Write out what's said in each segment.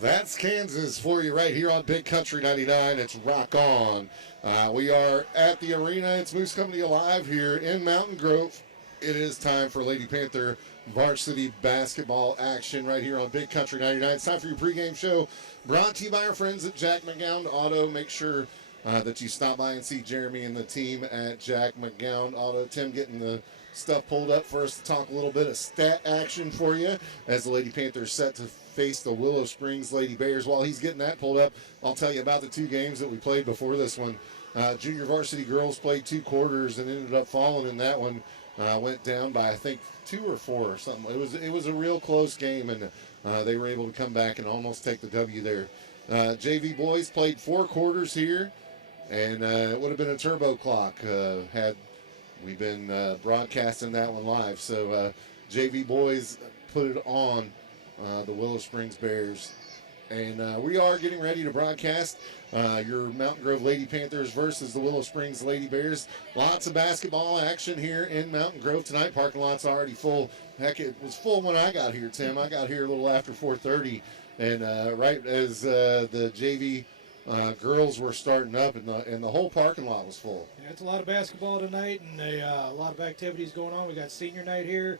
That's Kansas for you right here on Big Country 99. It's Rock On. We are at the arena. It's Moose Company Alive here in Mountain Grove. It is time for Lady Panther varsity basketball action right here on Big Country 99. It's time for your pregame show brought to you by our friends at Jack McGowan Auto. Make sure that you stop by and see Jeremy and the team at Jack McGowan Auto. Tim getting the stuff pulled up for us to talk a little bit of stat action for you as the Lady Panthers set to face the Willow Springs Lady Bears. While he's getting that pulled up, I'll tell you about the two games that we played before this one. Junior varsity girls played 2 quarters and ended up falling in that one. Went down by I think 2 or 4 or something. It was a real close game, and they were able to come back and almost take the W there. JV boys played 4 quarters here, and it would have been a turbo clock had we been broadcasting that one live. So JV boys put it on the Willow Springs Bears. And we are getting ready to broadcast your Mountain Grove Lady Panthers versus the Willow Springs Lady Bears. Lots of basketball action here in Mountain Grove tonight. Parking lot's already full. Heck, it was full when I got here, Tim. I got here a little after 4:30, and right as the JV girls were starting up, and the whole parking lot was full. Yeah, it's a lot of basketball tonight, and a lot of activities going on. We got senior night here,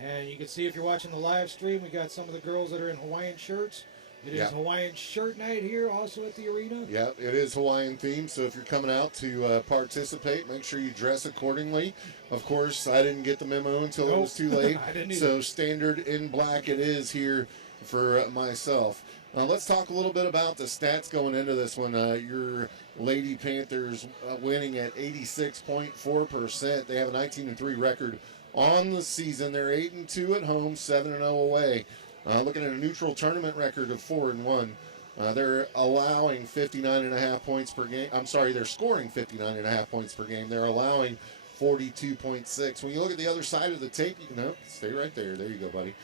and you can see if you're watching the live stream, we got some of the girls that are in Hawaiian shirts. It is Hawaiian shirt night here also at the arena. Yeah, it is Hawaiian themed, so if you're coming out to participate, make sure you dress accordingly. Of course, I didn't get the memo until it was too late. I didn't either. So standard in black it is here for myself. Let's talk a little bit about the stats going into this one. Your Lady Panthers winning at 86.4%. They have a 19-3 record on the season. They're 8-2 at home, 7-0 away. Looking at a neutral tournament record of 4-1. They're allowing 59.5 points per game. I'm sorry, they're scoring 59.5 points per game. They're allowing 42.6. When you look at the other side of the tape, stay right there. There you go, buddy.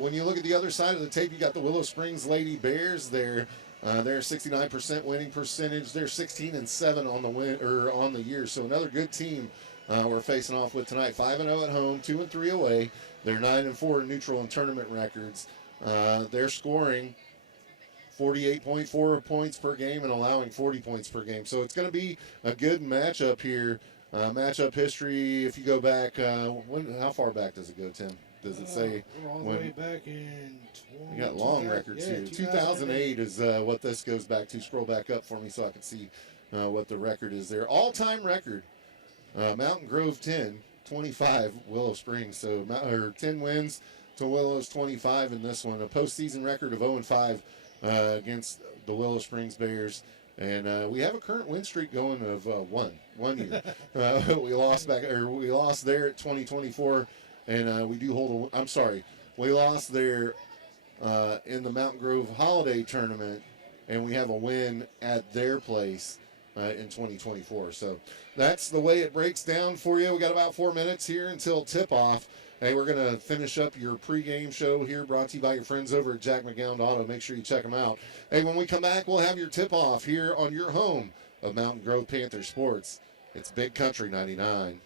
When you look at the other side of the tape, you got the Willow Springs Lady Bears there. They're 69% winning percentage. They're 16-7 on the year. So another good team we're facing off with tonight. 5-0 at home, 2-3 away. They're 9-4 in neutral and tournament records. They're scoring 48.4 points per game and allowing 40 points per game. So it's going to be a good matchup here. Matchup history, if you go back, how far back does it go, Tim? Does it say? We're all the way back in 20. You got long records here. 2008 is what this goes back to. Scroll back up for me so I can see what the record is there. All-time record, Mountain Grove 10, 25 Willow Springs. So 10 wins to Willow's 25 in this one. A postseason record of 0-5 against the Willow Springs Bears. And we have a current win streak going of one year. We lost there at 2024. And we do hold we lost there in the Mountain Grove Holiday Tournament, and we have a win at their place in 2024. So that's the way it breaks down for you. We got about 4 minutes here until tip-off. Hey, we're going to finish up your pregame show here, brought to you by your friends over at Jack McGowan Auto. Make sure you check them out. Hey, when we come back, we'll have your tip-off here on your home of Mountain Grove Panther Sports. It's Big Country 99.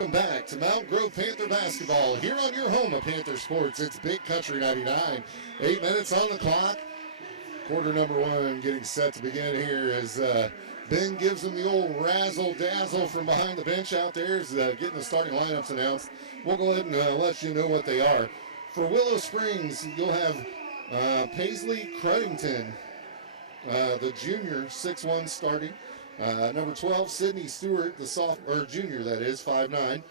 Welcome back to Mountain Grove Panther basketball here on your home of Panther Sports. It's Big Country 99. 8 minutes on the clock. Quarter number one getting set to begin here as Ben gives them the old razzle-dazzle from behind the bench out there as getting the starting lineups announced. We'll go ahead and let you know what they are. For Willow Springs, you'll have Paisley Cruddington, the junior, 6'1", starting. Number 12, Sydney Stewart, the sophomore, junior, that is, 5'9".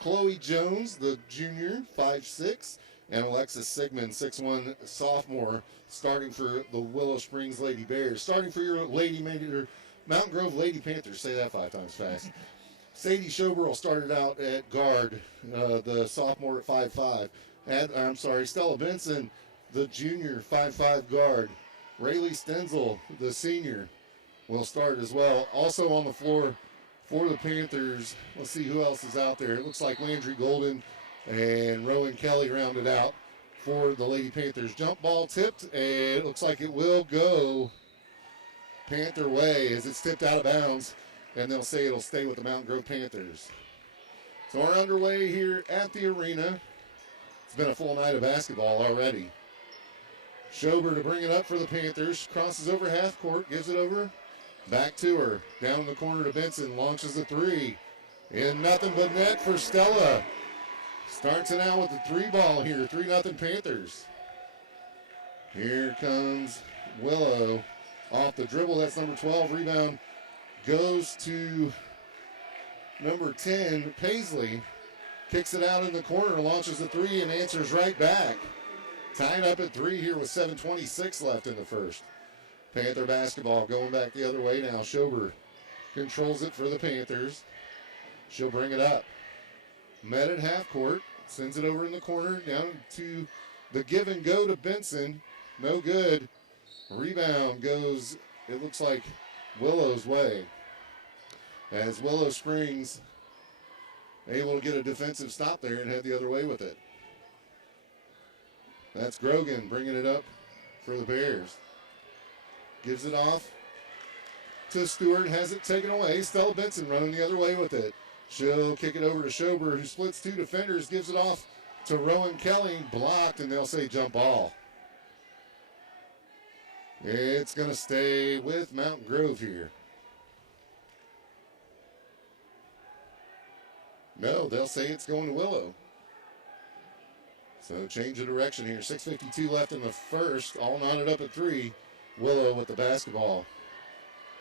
Chloe Jones, the junior, 5'6". And Alexis Sigmund, 6'1", sophomore, starting for the Willow Springs Lady Bears. Starting for your Mountain Grove Lady Panthers. Say that 5 times fast. Sadie Schoberl started out at guard, the sophomore at 5'5". Stella Benson, the junior, 5'5" guard. Rayleigh Stenzel, the senior, will start as well. Also on the floor for the Panthers, let's see who else is out there. It looks like Landry Golden and Rowan Kelly rounded out for the Lady Panthers. Jump ball tipped, and it looks like it will go Panther way as it's tipped out of bounds, and they'll say it'll stay with the Mountain Grove Panthers. So we're underway here at the arena. It's been a full night of basketball already. Schober to bring it up for the Panthers. Crosses over half court, gives it over. Back to her. Down in the corner to Benson. Launches a three. In nothing but net for Stella. Starts it out with the 3 ball here. 3-0 Panthers. Here comes Willow. Off the dribble. That's number 12. Rebound goes to number 10, Paisley. Kicks it out in the corner. Launches a 3 and answers right back. Tied up at 3 here with 7:26 left in the first. Panther basketball going back the other way now. Schober controls it for the Panthers. She'll bring it up. Met at half court. Sends it over in the corner. Down to the give and go to Benson. No good. Rebound goes, it looks like, Willow's way. As Willow Springs able to get a defensive stop there and head the other way with it. That's Grogan bringing it up for the Bears. Gives it off to Stewart, has it taken away. Stella Benson running the other way with it. She'll kick it over to Schober, who splits 2 defenders, gives it off to Rowan Kelly, blocked, and they'll say jump ball. It's going to stay with Mountain Grove here. No, they'll say it's going to Willow. So change of direction here. 6:52 left in the first. All knotted up at 3. Willow with the basketball.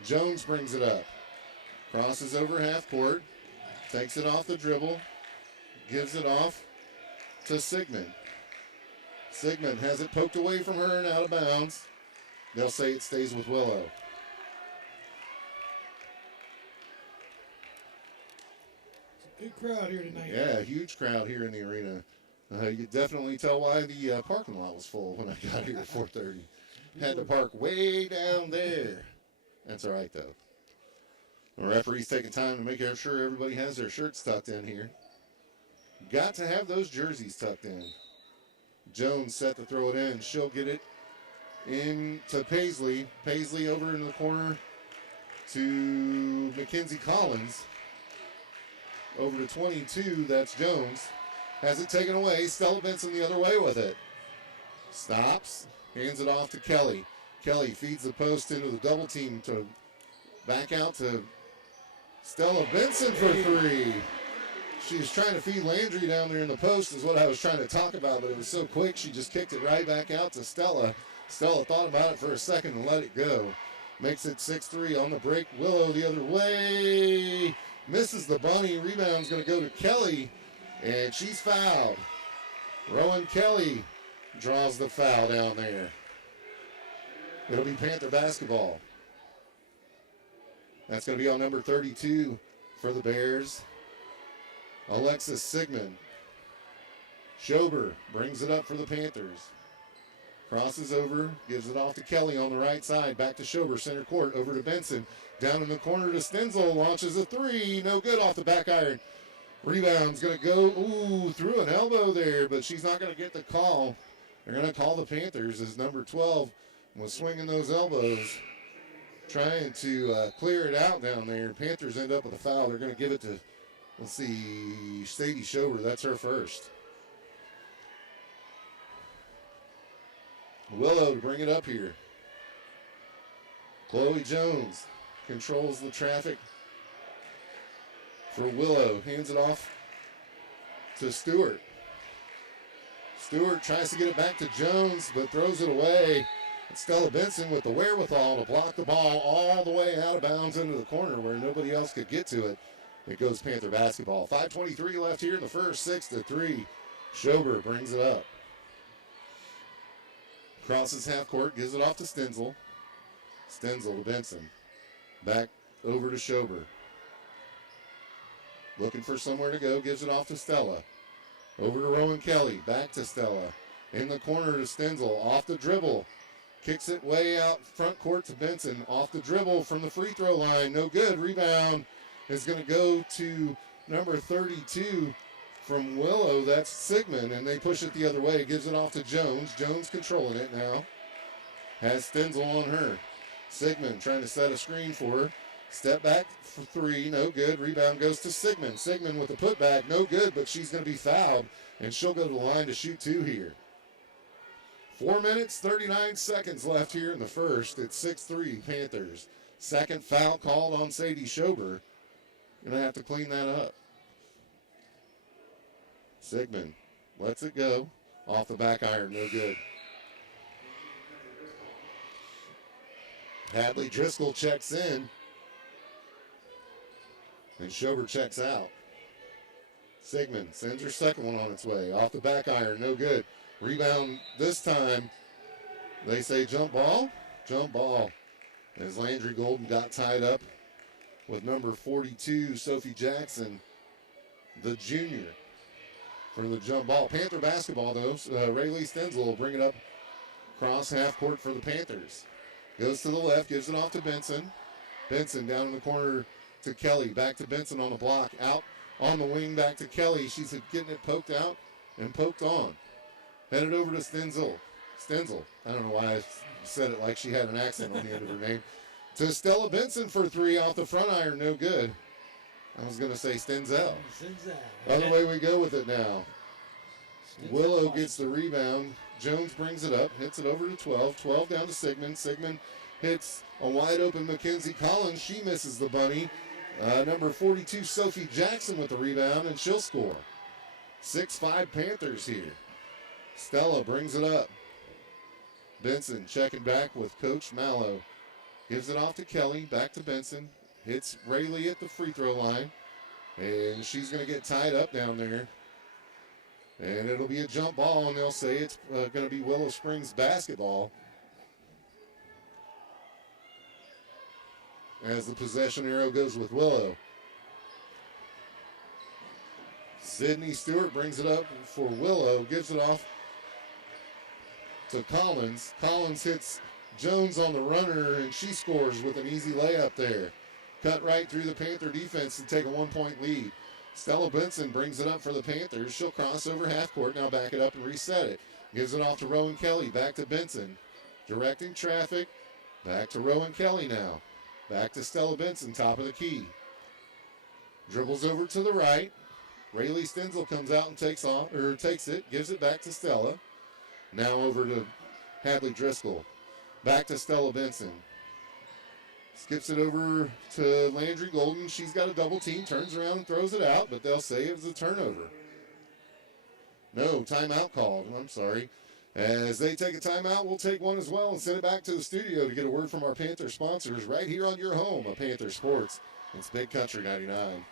Jones brings it up. Crosses over half court. Takes it off the dribble. Gives it off to Sigmund. Sigmund has it poked away from her and out of bounds. They'll say it stays with Willow. Big crowd here tonight. Yeah, huge crowd here in the arena. You could definitely tell why the parking lot was full when I got here at 4:30. Had to park way down there. That's all right, though. The referee's taking time to make sure everybody has their shirts tucked in here. Got to have those jerseys tucked in. Jones set to throw it in. She'll get it in to Paisley. Paisley over in the corner to Mackenzie Collins. Over to 22, that's Jones. Has it taken away. Stella Benson the other way with it. Stops. Hands it off to Kelly. Kelly feeds the post into the double team to back out to Stella Benson for 3. She was trying to feed Landry down there in the post is what I was trying to talk about, but it was so quick she just kicked it right back out to Stella. Stella thought about it for a second and let it go. Makes it 6-3 on the break. Willow the other way. Misses the bunny. Rebound's going to go to Kelly, and she's fouled. Rowan Kelly draws the foul down there. It'll be Panther basketball. That's going to be on number 32 for the Bears. Alexis Sigmund. Schober brings it up for the Panthers. Crosses over, gives it off to Kelly on the right side. Back to Schober, center court, over to Benson. Down in the corner to Stenzel, launches a 3. No good off the back iron. Rebound's going to go, through an elbow there, but she's not going to get the call. They're going to call the Panthers as number 12 was swinging those elbows, trying to clear it out down there. Panthers end up with a foul. They're going to give it to Let's see, Sadie Schober, that's her first. Willow to bring it up here. Chloe Jones controls the traffic for Willow. Hands it off to Stewart. Stewart tries to get it back to Jones, but throws it away. Stella Benson with the wherewithal to block the ball all the way out of bounds into the corner where nobody else could get to it. It goes Panther basketball. 5:23 left here in the first, 6-3. Schober brings it up. Crosses half court, gives it off to Stenzel. Stenzel to Benson. Back over to Schober. Looking for somewhere to go, gives it off to Stella. Over to Rowan Kelly, back to Stella. In the corner to Stenzel, off the dribble. Kicks it way out front court to Benson. Off the dribble from the free throw line, no good. Rebound is going to go to number 32 from Willow. That's Sigmund, and they push it the other way. Gives it off to Jones. Jones controlling it now. Has Stenzel on her. Sigmund trying to set a screen for her. Step back for three, no good. Rebound goes to Sigmund. Sigmund with a putback, no good, but she's going to be fouled, and she'll go to the line to shoot two here. 4 minutes, 39 seconds left here in the first. It's 6-3 Panthers. Second foul called on Sadie Schober. Going to have to clean that up. Sigmund lets it go. Off the back iron, no good. Hadley Driscoll checks in. And Schober checks out. Sigmund sends her second one on its way. Off the back iron, no good. Rebound this time. They say jump ball. Jump ball. As Landry Golden got tied up with number 42, Sophie Jackson, the junior, for the jump ball. Panther basketball, though. Rayleigh Stenzel will bring it up across half court for the Panthers. Goes to the left, gives it off to Benson. Benson down in the corner to Kelly. Back to Benson on the block. Out on the wing, back to Kelly. She's getting it poked out and poked on. Headed over to Stenzel. I don't know why I said it like she had an accent on the end of her name. To Stella Benson for three off the front iron, no good. I was going to say Stenzel. Other way we go with it now. Willow gets the rebound. Jones brings it up, hits it over to 12. 12 down to Sigmund. Sigmund hits a wide open Mackenzie Collins. She misses the bunny. Number 42, Sophie Jackson with the rebound, and she'll score. 6-5 Panthers here. Stella brings it up. Benson checking back with Coach Mallow. Gives it off to Kelly, back to Benson. Hits Rayleigh at the free throw line. And she's going to get tied up down there. And it'll be a jump ball, and they'll say it's going to be Willow Springs basketball. As the possession arrow goes with Willow. Sydney Stewart brings it up for Willow, gives it off to Collins. Collins hits Jones on the runner, and she scores with an easy layup there. Cut right through the Panther defense to take a 1-point lead. Stella Benson brings it up for the Panthers. She'll cross over half court, now back it up and reset it. Gives it off to Rowan Kelly, back to Benson. Directing traffic, back to Rowan Kelly now. Back to Stella Benson, top of the key. Dribbles over to the right. Rayleigh Stenzel comes out and takes it, gives it back to Stella. Now over to Hadley Driscoll. Back to Stella Benson. Skips it over to Landry Golden. She's got a double team, turns around and throws it out, but they'll say it was a turnover. No, timeout called. I'm sorry. As they take a timeout, we'll take one as well and send it back to the studio to get a word from our Panther sponsors right here on your home of Panther Sports. It's Big Country 99.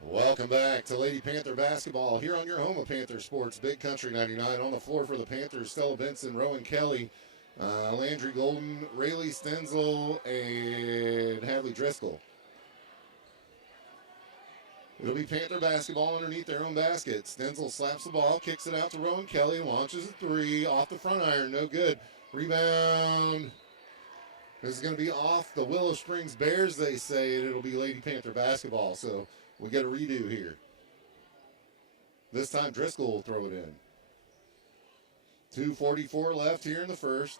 Welcome back to Lady Panther basketball here on your home of Panther Sports, Big Country 99. On the floor for the Panthers, Stella Benson, Rowan Kelly, Landry Golden, Rayleigh Stenzel, and Hadley Driscoll. It'll be Panther basketball underneath their own basket. Stenzel slaps the ball, kicks it out to Rowan Kelly, launches a three, off the front iron, no good. Rebound. This is going to be off the Willow Springs Bears, they say, and it'll be Lady Panther basketball. So we get a redo here. This time Driscoll will throw it in. 2:44 left here in the first.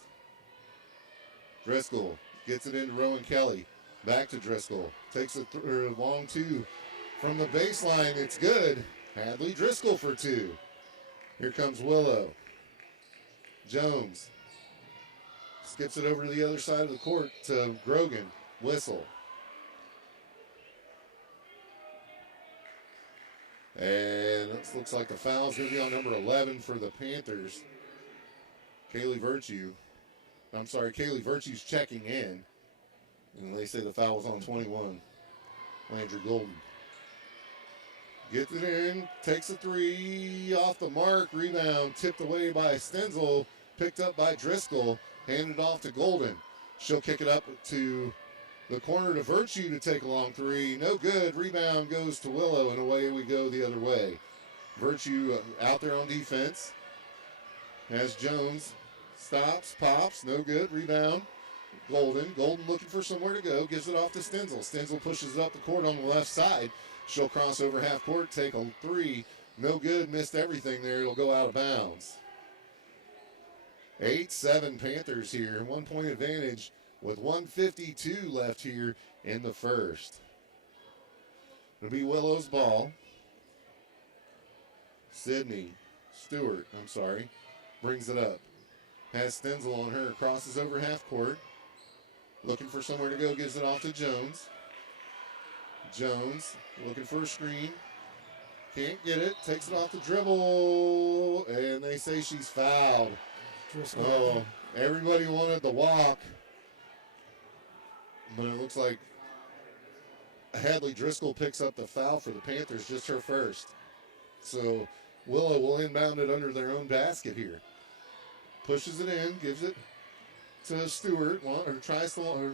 Driscoll gets it into Rowan Kelly. Back to Driscoll. Takes a long two from the baseline. It's good. Hadley Driscoll for two. Here comes Willow. Jones skips it over to the other side of the court to Grogan. Whistle. And it looks like the foul's going to be on number 11 for the Panthers. Kaylee Virtue's checking in. And they say the foul was on 21. Landry Golden. Gets it in, takes a three, off the mark, rebound, tipped away by Stenzel, picked up by Driscoll, handed off to Golden. She'll kick it up to the corner to Virtue to take a long three. No good. Rebound goes to Willow, and away we go the other way. Virtue out there on defense. Has Jones. Stops, pops, no good. Rebound. Golden looking for somewhere to go. Gives it off to Stenzel. Stenzel pushes it up the court on the left side. She'll cross over half court, take a three. No good. Missed everything there. It'll go out of bounds. 8-7 Panthers here. 1 point advantage with 1:52 left here in the first. It'll be Willow's ball. Stewart, brings it up. Has Stenzel on her, crosses over half court. Looking for somewhere to go, gives it off to Jones. Jones looking for a screen. Can't get it, takes it off the dribble, and they say she's fouled. Oh, everybody wanted the walk. But it looks like Hadley Driscoll picks up the foul for the Panthers, just her first. So Willow will inbound it under their own basket here. Pushes it in, gives it to Stewart,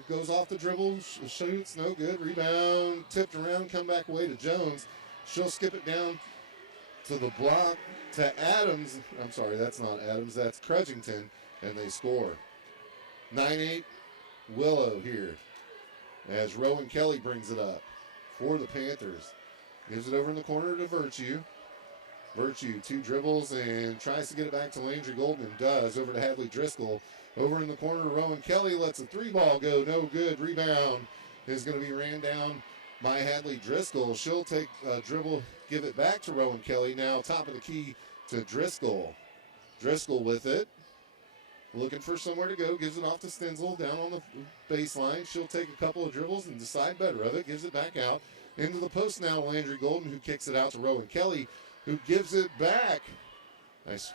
goes off the dribble, shoots, no good. Rebound, tipped around, come back away to Jones. She'll skip it down to the block to Adams. I'm sorry, that's not Adams, that's Crudgington, and they score. 9-8 Willow here as Rowan Kelly brings it up for the Panthers. Gives it over in the corner to Virtue. Virtue, 2 dribbles and tries to get it back to Landry Golden and does. Over to Hadley Driscoll. Over in the corner, Rowan Kelly lets a 3-ball go. No good. Rebound is going to be ran down by Hadley Driscoll. She'll take a dribble, give it back to Rowan Kelly. Now top of the key to Driscoll. Driscoll with it. Looking for somewhere to go. Gives it off to Stenzel down on the baseline. She'll take a couple of dribbles and decide better of it. Gives it back out into the post now. Landry Golden, who kicks it out to Rowan Kelly, who gives it back. Nice.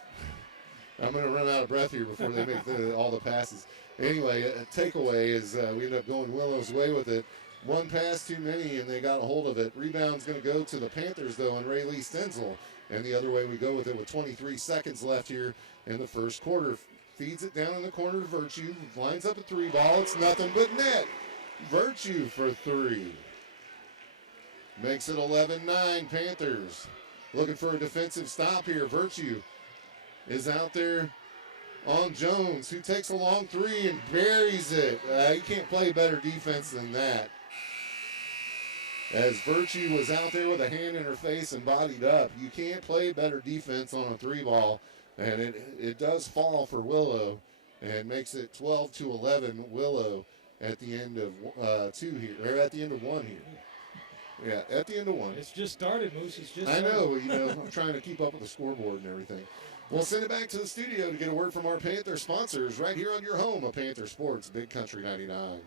I'm going to run out of breath here before they make all the passes. Anyway, a takeaway is we end up going Willow's way with it. One pass too many, and they got a hold of it. Rebound's going to go to the Panthers, though, and Ray Lee Stenzel. And the other way we go with it with 23 seconds left here in the first quarter. Feeds it down in the corner to Virtue. Lines up a 3-ball. It's nothing but net. Virtue for 3. Makes it 11-9 Panthers. Looking for a defensive stop here. Virtue is out there on Jones, who takes a long 3 and buries it. You can't play better defense than that. As Virtue was out there with a hand in her face and bodied up. You can't play better defense on a 3-ball. And it does fall for Willow and makes it 12-11 Willow at the end of 2 here, or at the end of 1 here. Yeah, at the end of 1. It's just started, Moose. It's just started. I know, I'm trying to keep up with the scoreboard and everything. We'll send it back to the studio to get a word from our Panther sponsors right here on your home of Panther Sports, Big Country 99.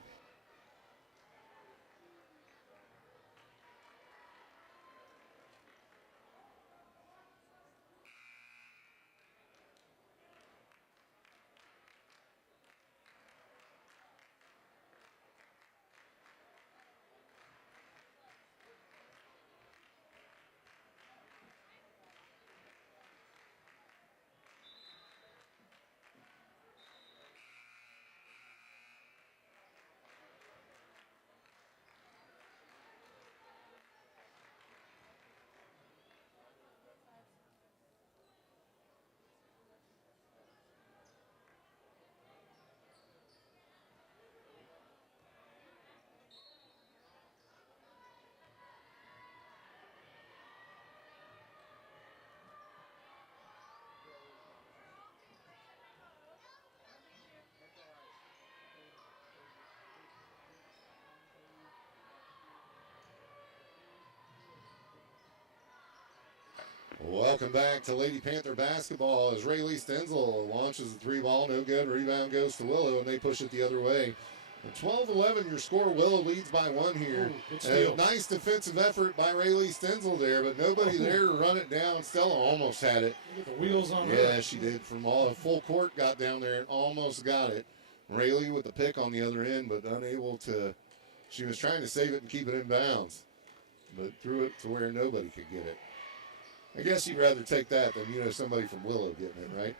Welcome back to Lady Panther basketball as Rayleigh Stenzel launches the three ball, no good. Rebound goes to Willow, and they push it the other way. 12-11 your score. Willow leads by one here. Ooh, nice defensive effort by Rayleigh Stenzel there, but nobody there to run it down. Stella almost had it. Look at the wheels on her. Yeah, she did. From all full court, got down there and almost got it. Rayleigh with the pick on the other end, but unable to. She was trying to save it and keep it in bounds, but threw it to where nobody could get it. I guess you'd rather take that than, somebody from Willow getting it, right?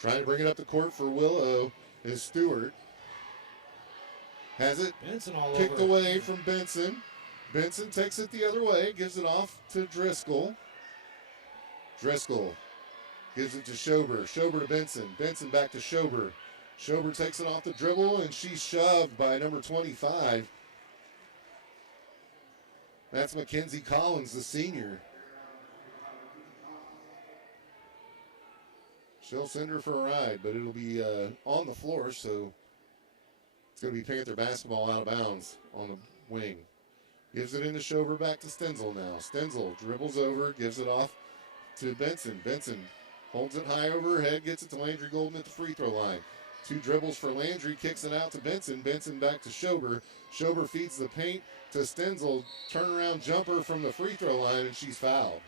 Trying to bring it up the court for Willow is Stewart. Has it Benson all kicked over. away from Benson. Benson takes it the other way, gives it off to Driscoll. Driscoll gives it to Schober. Schober to Benson. Benson back to Schober. Schober takes it off the dribble, and she's shoved by number 25. That's Mackenzie Collins, the senior. She'll send her for a ride, but it'll be on the floor, so it's going to be Panther basketball out of bounds on the wing. Gives it into Schober, back to Stenzel now. Stenzel dribbles over, gives it off to Benson. Benson holds it high over her head, gets it to Landry Golden at the free throw line. 2 dribbles for Landry, kicks it out to Benson. Benson back to Schober. Schober feeds the paint to Stenzel. Turnaround jumper from the free throw line, and she's fouled.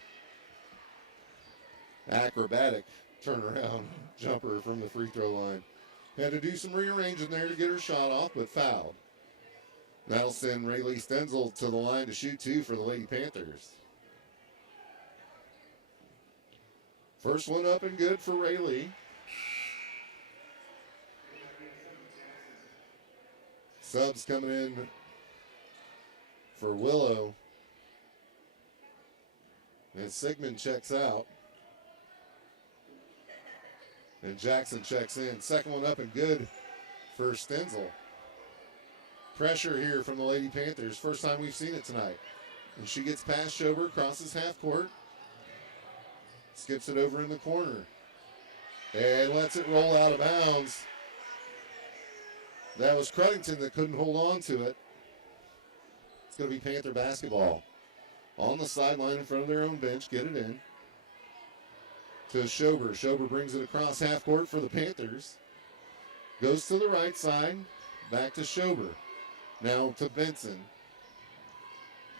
Acrobatic turnaround jumper from the free throw line. Had to do some rearranging there to get her shot off, but fouled. That'll send Rayleigh Stenzel to the line to shoot 2 for the Lady Panthers. First one up and good for Rayleigh. Subs coming in for Willow. And Sigmund checks out. And Jackson checks in. Second one up and good for Stenzel. Pressure here from the Lady Panthers. First time we've seen it tonight. And she gets past Schober, crosses half court. Skips it over in the corner. And lets it roll out of bounds. That was Cruddington that couldn't hold on to it. It's going to be Panther basketball. On the sideline in front of their own bench. Get it in. To Schober. Schober brings it across half court for the Panthers. Goes to the right side. Back to Schober. Now to Benson.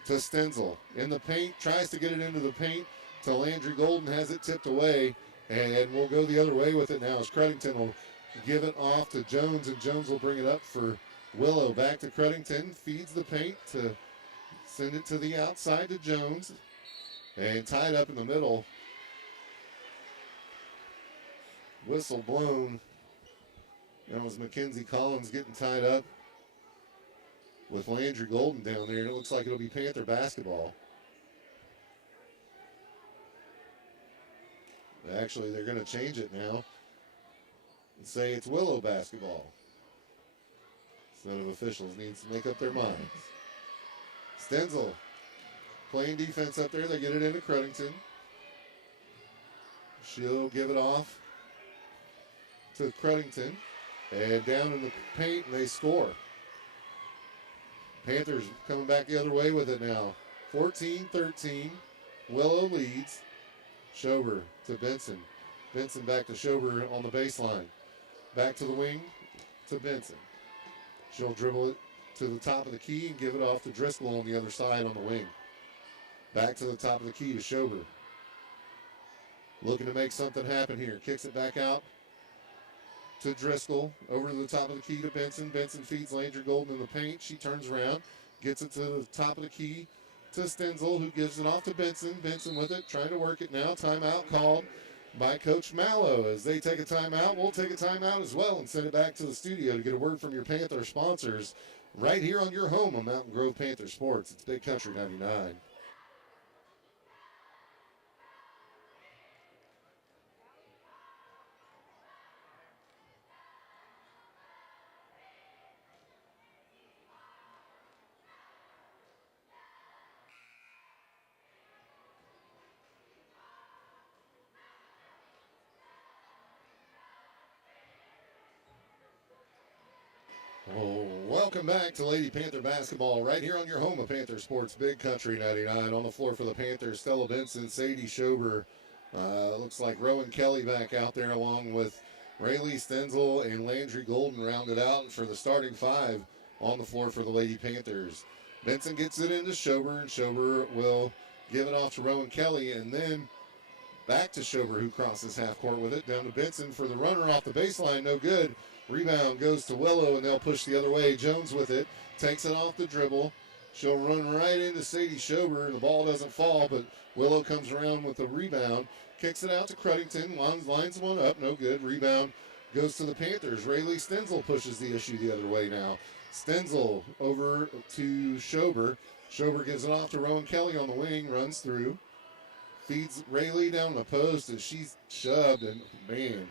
To Stenzel. In the paint. Tries to get it into the paint. To Landry Golden. Has it tipped away. And we'll go the other way with it now as Cruddington will give it off to Jones. And Jones will bring it up for Willow. Back to Cruddington. Feeds the paint to send it to the outside to Jones. And tied up in the middle. Whistle blown. That was Mackenzie Collins getting tied up with Landry Golden down there. And it looks like it'll be Panther basketball. Actually, they're going to change it now and say it's Willow basketball. Set of officials needs to make up their minds. Stenzel playing defense up there. They get it into Cruddington. She'll give it off to Cruddington. And down in the paint, and they score. Panthers coming back the other way with it now. 14-13. Willow leads. Schober to Benson. Benson back to Schober on the baseline. Back to the wing to Benson. She'll dribble it to the top of the key and give it off to Driscoll on the other side on the wing. Back to the top of the key to Schober. Looking to make something happen here. Kicks it back out to Driscoll. Over to the top of the key to Benson. Benson feeds Landry Golden in the paint. She turns around. Gets it to the top of the key to Stenzel, who gives it off to Benson. Benson with it, trying to work it now. Timeout called by Coach Mallow. As they take a timeout, we'll take a timeout as well and send it back to the studio to get a word from your Panther sponsors right here on your home of Mountain Grove Panther Sports. It's Big Country 99. Oh, Welcome back to Lady Panther basketball right here on your home of Panther Sports, Big Country 99. On the floor for the Panthers, Stella Benson, Sadie Schober. Looks like Rowan Kelly back out there along with Rayleigh Stenzel and Landry Golden rounded out. And for the starting five on the floor for the Lady Panthers, Benson gets it into Schober, and Schober will give it off to Rowan Kelly, and then back to Schober, who crosses half court with it. Down to Benson for the runner off the baseline, no good. Rebound goes to Willow, and they'll push the other way. Jones with it, takes it off the dribble. She'll run right into Sadie Schober. The ball doesn't fall, but Willow comes around with the rebound. Kicks it out to Cruddington, lines one up, no good. Rebound goes to the Panthers. Rayleigh Stenzel pushes the issue the other way now. Stenzel over to Schober. Schober gives it off to Rowan Kelly on the wing, runs through. Feeds Rayleigh down the post, and she's shoved, and man,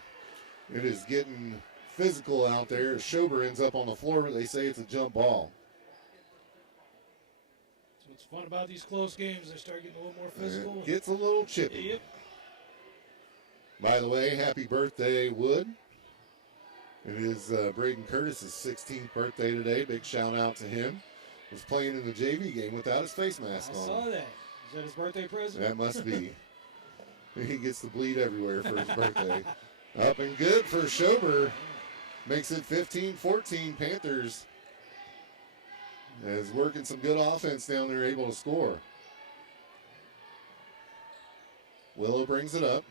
it is getting physical out there. Schober ends up on the floor, but they say it's a jump ball. So what's fun about these close games, they start getting a little more physical. It gets a little chippy. Yep. By the way, happy birthday, Wood. It is Braden Curtis's 16th birthday today. Big shout out to him. Was playing in the JV game without his face mask on. I saw that. Is that his birthday present? That must be. He gets to bleed everywhere for his birthday. Up and good for Schober. Makes it 15-14. Panthers is working some good offense down there, able to score. Willow brings it up.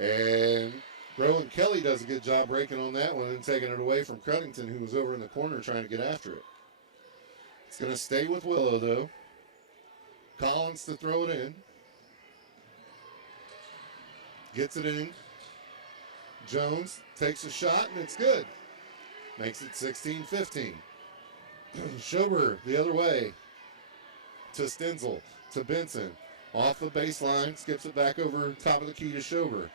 And Rowan Kelly does a good job breaking on that one and taking it away from Cruddington, who was over in the corner trying to get after it. It's going to stay with Willow, though. Collins to throw it in. Gets it in. Jones takes a shot, and it's good. Makes it 16-15. Schober the other way to Stenzel, to Benson. Off the baseline, skips it back over top of the key to Schober.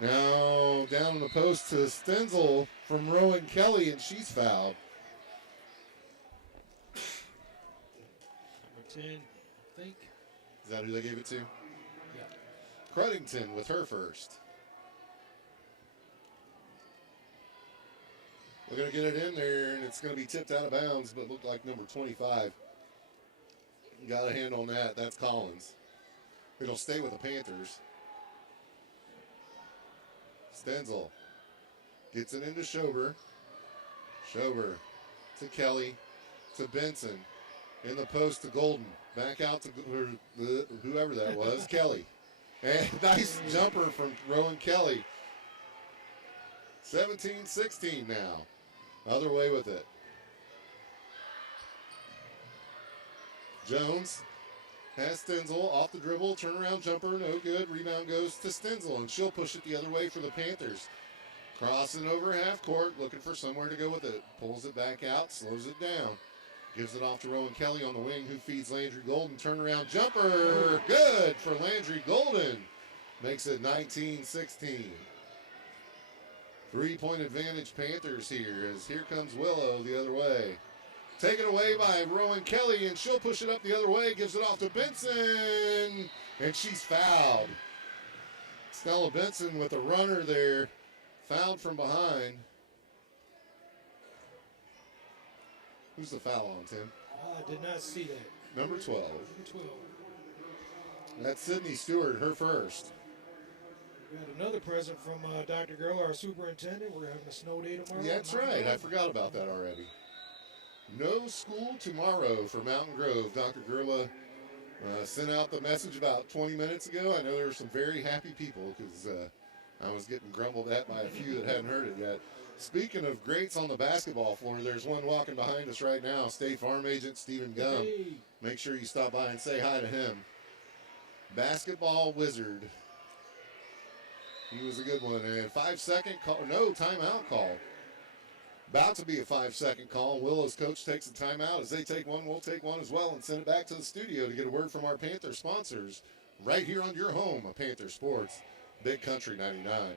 Now down in the post to Stenzel from Rowan Kelly, and she's fouled. Number 10, I think. Is that who they gave it to? Yeah. Cruddington with her first. They're going to get it in there, and it's going to be tipped out of bounds, but looked like number 25. Got a hand on that. That's Collins. It'll stay with the Panthers. Stenzel gets it into Schober. Schober to Kelly, to Benson. In the post to Golden. Back out to whoever that was, Kelly. And nice jumper from Rowan Kelly. 17-16 now. Other way with it. Jones has Stenzel off the dribble. Turnaround jumper, no good. Rebound goes to Stenzel, and she'll push it the other way for the Panthers. Crossing over half court, looking for somewhere to go with it. Pulls it back out, slows it down. Gives it off to Rowan Kelly on the wing, who feeds Landry Golden. Turnaround jumper, good for Landry Golden. Makes it 19-16. 3-point advantage Panthers here, as here comes Willow the other way. Taken away by Rowan Kelly, and she'll push it up the other way. Gives it off to Benson, and she's fouled. Stella Benson with a runner there, fouled from behind. Who's the foul on, Tim? I did not see that. Number 12. Number 12. That's Sydney Stewart, her first. We got another present from Dr. Gerla, our superintendent. We're having a snow day tomorrow. Yeah, that's right. I forgot about that already. No school tomorrow for Mountain Grove. Dr. Gerla sent out the message about 20 minutes ago. I know there were some very happy people because I was getting grumbled at by a few that hadn't heard it yet. Speaking of greats on the basketball floor, there's one walking behind us right now, State Farm Agent Stephen Gum. Hey. Make sure you stop by and say hi to him. Basketball wizard. He was a good one. And 5-second call, no, timeout call. About to be a 5-second call. Willow's coach takes a timeout. As they take one, we'll take one as well and send it back to the studio to get a word from our Panther sponsors right here on your home of Panther Sports, Big Country 99.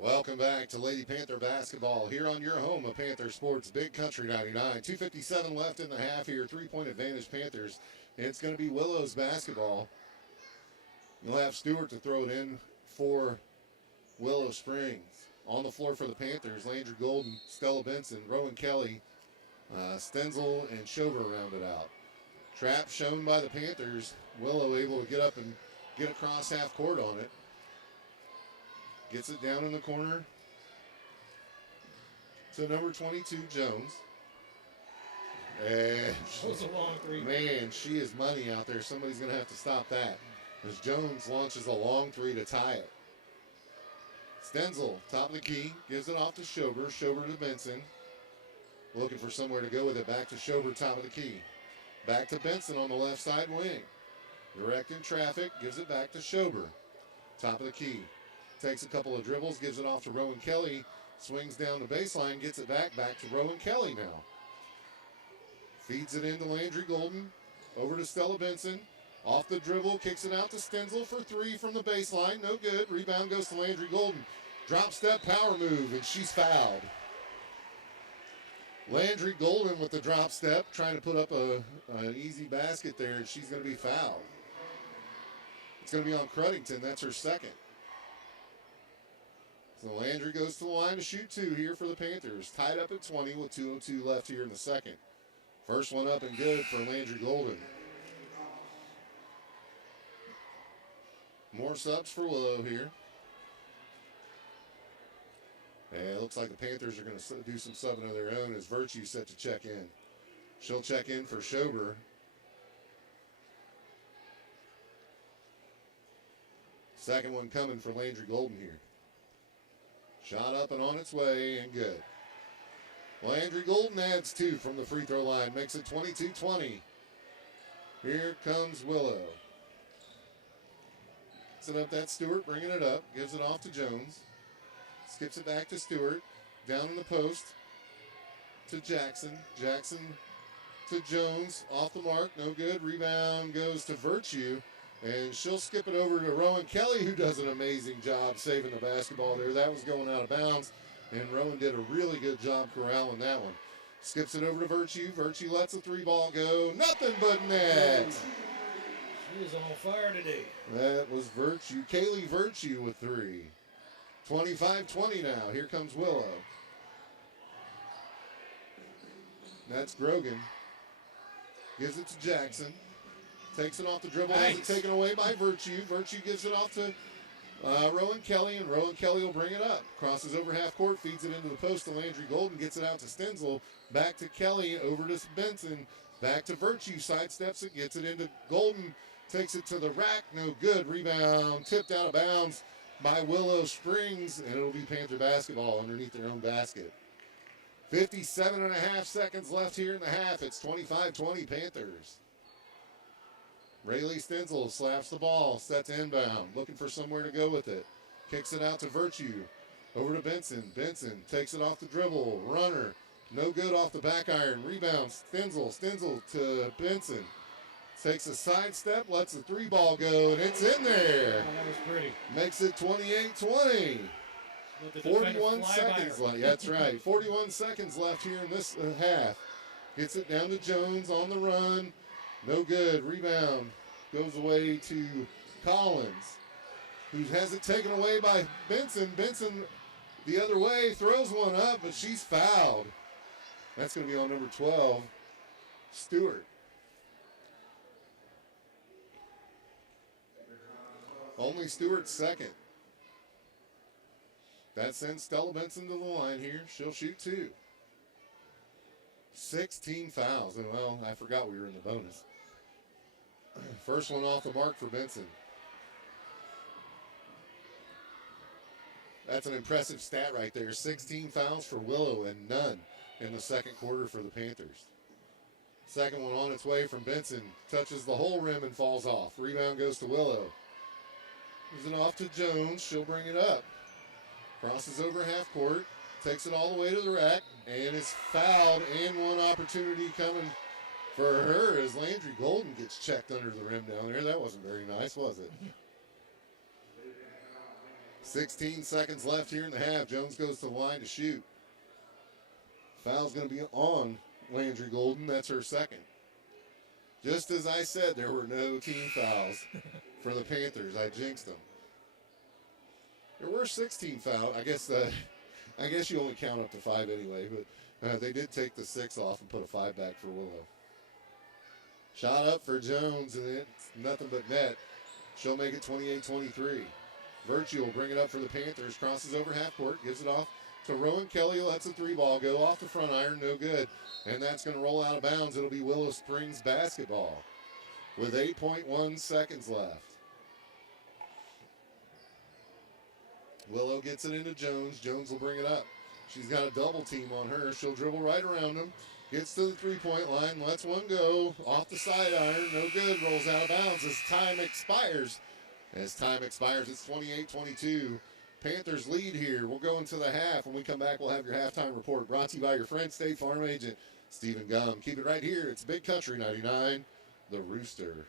Welcome back to Lady Panther basketball here on your home of Panther Sports, Big Country 99. 2:57 left in the half here. 3-point advantage Panthers. It's going to be Willow's basketball. You'll have Stewart to throw it in for Willow Springs. On the floor for the Panthers, Landry Golden, Stella Benson, Rowan Kelly, Stenzel, and Shover rounded out. Trap shown by the Panthers. Willow able to get up and get across half court on it. Gets it down in the corner to number 22, Jones. And That was a long three. man, she is money out there. Somebody's going to have to stop that. As Jones launches a long three to tie it. Stenzel, top of the key, gives it off to Shover. Shover to Benson. Looking for somewhere to go with it. Back to Shover, top of the key. Back to Benson on the left side wing. Directing traffic, gives it back to Shover. Top of the key. Takes a couple of dribbles, gives it off to Rowan Kelly. Swings down the baseline, gets it back to Rowan Kelly now. Feeds it into Landry Golden. Over to Stella Benson. Off the dribble, kicks it out to Stenzel for three from the baseline. No good. Rebound goes to Landry Golden. Drop step power move, and she's fouled. Landry Golden with the drop step, trying to put up an easy basket there, and she's going to be fouled. It's going to be on Cruddington. That's her second. So Landry goes to the line to shoot two here for the Panthers. Tied up at 20 with 2:02 left here in the second. First one up and good for Landry Golden. More subs for Willow here. And it looks like the Panthers are going to do some subbing of their own as Virtue set to check in. She'll check in for Shober. Second one coming for Landry Golden here. Shot up and on its way and good. Landry Golden adds two from the free throw line. Makes it 22-20. Here comes Willow. Gets it up, that's Stewart bringing it up. Gives it off to Jones. Skips it back to Stewart. Down in the post to Jackson. Jackson to Jones. Off the mark. No good. Rebound goes to Virtue. And she'll skip it over to Rowan Kelly, who does an amazing job saving the basketball there. That was going out of bounds. And Rowan did a really good job corralling that one. Skips it over to Virtue. Virtue lets the three ball go. Nothing but net. She is on fire today. That was Virtue. Kaylee Virtue with three. 25-20 now. Here comes Willow. That's Grogan. Gives it to Jackson. Takes it off the dribble. Nice. Has it taken away by Virtue. Virtue gives it off to Rowan Kelly, and Rowan Kelly will bring it up. Crosses over half court, feeds it into the post to Landry Golden, gets it out to Stenzel. Back to Kelly, over to Benson. Back to Virtue, sidesteps it, gets it into Golden. Takes it to the rack, no good. Rebound, tipped out of bounds by Willow Springs, and it'll be Panther basketball underneath their own basket. 57.5 seconds left here in the half. It's 25-20 Panthers. Rayleigh Stenzel slaps the ball, sets inbound, looking for somewhere to go with it. Kicks it out to Virtue. Over to Benson. Benson takes it off the dribble. Runner. No good off the back iron. Rebound. Stenzel. Stenzel to Benson. Takes a sidestep, lets the three ball go, and it's in there. Oh, that was pretty. Makes it 28-20. 41 seconds left. Yeah, that's right. 41 seconds left here in this half. Gets it down to Jones on the run. No good. Rebound goes away to Collins, who has it taken away by Benson. Benson the other way, throws one up, but she's fouled. That's going to be on number 12, Stewart. Only Stewart's second. That sends Stella Benson to the line here. She'll shoot two. 16 fouls. And, well, I forgot we were in the bonus. First one off the mark for Benson. That's an impressive stat right there. 16 fouls for Willow and none in the second quarter for the Panthers. Second one on its way from Benson. Touches the whole rim and falls off. Rebound goes to Willow. Gives it off to Jones. She'll bring it up. Crosses over half court. Takes it all the way to the rack. And is fouled. And one opportunity coming for her as Landry Golden gets checked under the rim down there. That wasn't very nice, was it? 16 seconds left here in the half. Jones goes to the line to shoot. Foul's going to be on Landry Golden. That's her second. Just as I said, there were no team fouls for the Panthers. I jinxed them. There were 16 fouls. I guess you only count up to 5 anyway, but they did take the 6 off and put a 5 back for Willow. Shot up for Jones, and it's nothing but net. She'll make it 28-23. Virtue will bring it up for the Panthers. Crosses over half court, gives it off to Rowan Kelly. Lets a 3 ball go off the front iron, no good. And that's going to roll out of bounds. It'll be Willow Springs basketball with 8.1 seconds left. Willow gets it into Jones. Jones will bring it up. She's got a double team on her. She'll dribble right around him. Gets to the three-point line. Lets one go. Off the side iron. No good. Rolls out of bounds as time expires. It's 28-22. Panthers lead here. We'll go into the half. When we come back, we'll have your halftime report brought to you by your friend, State Farm agent, Stephen Gum. Keep it right here. It's Big Country 99, The Rooster.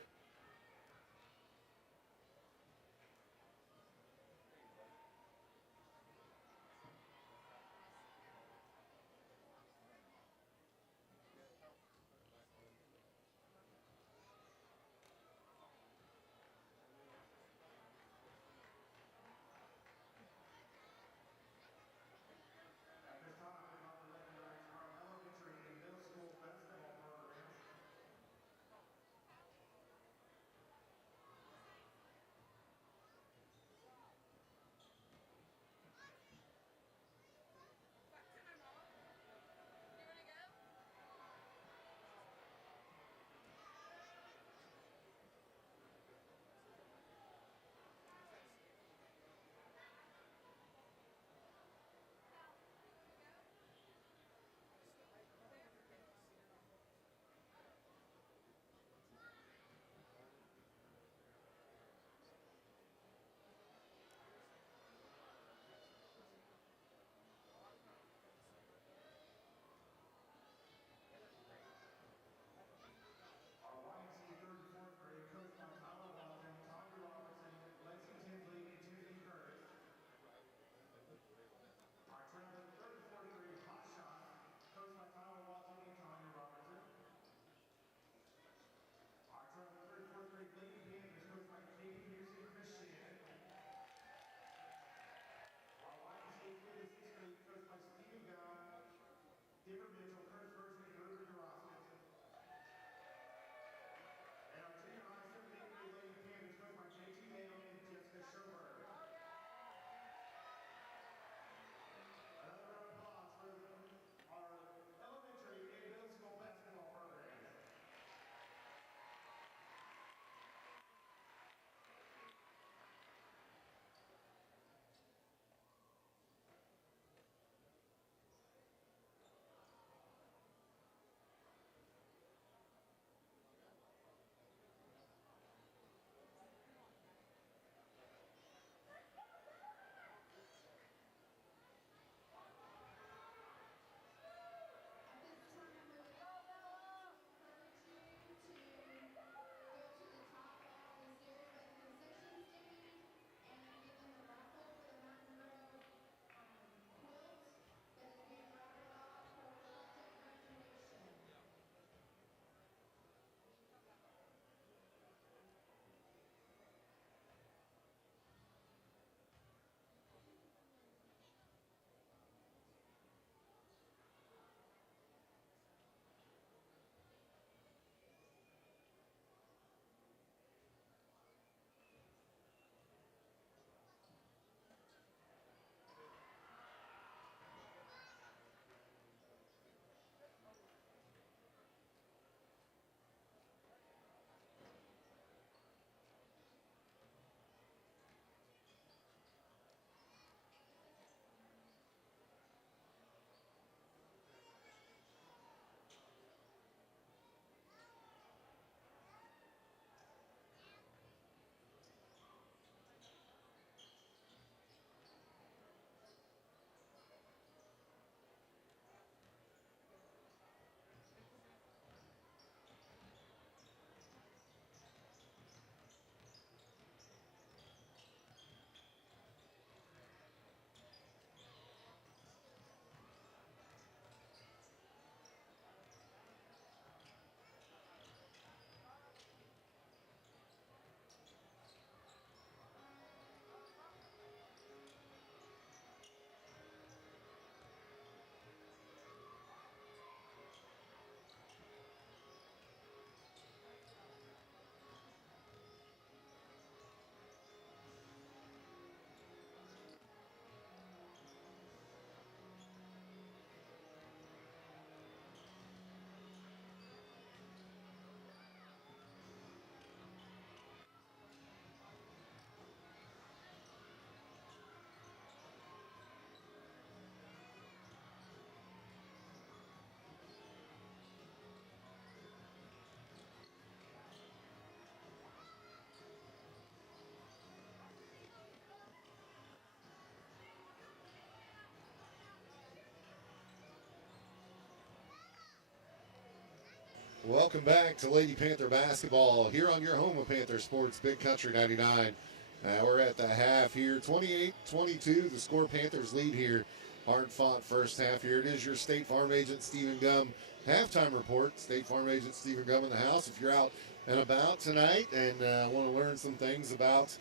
Welcome back to Lady Panther basketball here on your home of Panther Sports, Big Country 99. We're at the half here, 28-22. The score Panthers lead here. Hard fought first half here. It is your State Farm agent Stephen Gum halftime report. State Farm agent Stephen Gum in the house. If you're out and about tonight and want to learn some things about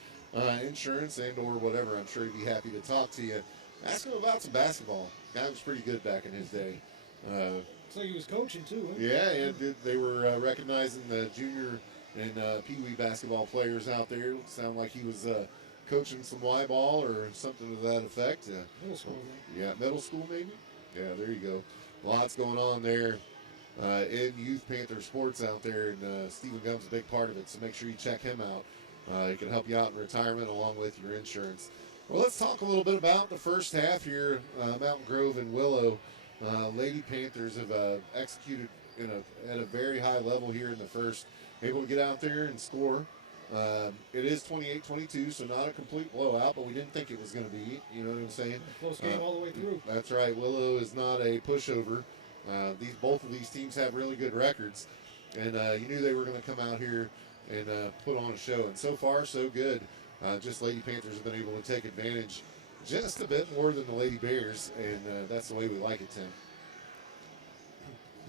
insurance and or whatever, I'm sure he'd be happy to talk to you. Ask him about some basketball. Guy was pretty good back in his day. Looks like he was coaching too. Huh? Yeah, they were recognizing the junior and Pee Wee basketball players out there. It sounded like he was coaching some Y ball or something to that effect. Middle school. Yeah, middle school maybe. Yeah, there you go. Lots going on there in Youth Panther Sports out there, and Stephen Gum's a big part of it. So make sure you check him out. He can help you out in retirement along with your insurance. Well, let's talk a little bit about the first half here. Mountain Grove and Willow. Lady Panthers have executed at a very high level here in the first, able to get out there and score. It is 28-22, so not a complete blowout, but we didn't think it was going to be. You know what I'm saying? Close game all the way through. That's right. Willow is not a pushover. Both of these teams have really good records, and you knew they were going to come out here and put on a show. And so far, so good. Just Lady Panthers have been able to take advantage just a bit more than the Lady Bears, and that's the way we like it, Tim.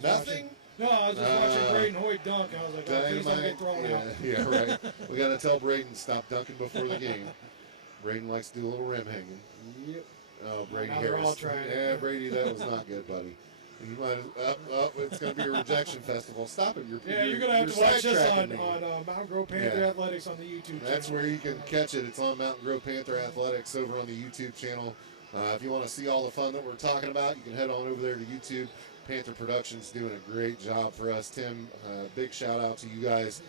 Nothing? No, I was just watching Braden Hoyt dunk. I was like, oh, please don't get thrown out. Yeah, right. We got to tell Braden stop dunking before the game. Braden likes to do a little rim hanging. Yep. Oh, Brady now Harris. They're all trying. Yeah, Brady, that was not good, buddy. You might it's going to be a rejection festival. Stop it. You're going to have to watch this on Mountain Grove Panther Athletics on the YouTube channel. That's where you can catch it. It's on Mountain Grove Panther Athletics over on the YouTube channel. If you want to see all the fun that we're talking about, you can head on over there to YouTube. Panther Productions doing a great job for us. Tim, big shout out to you guys.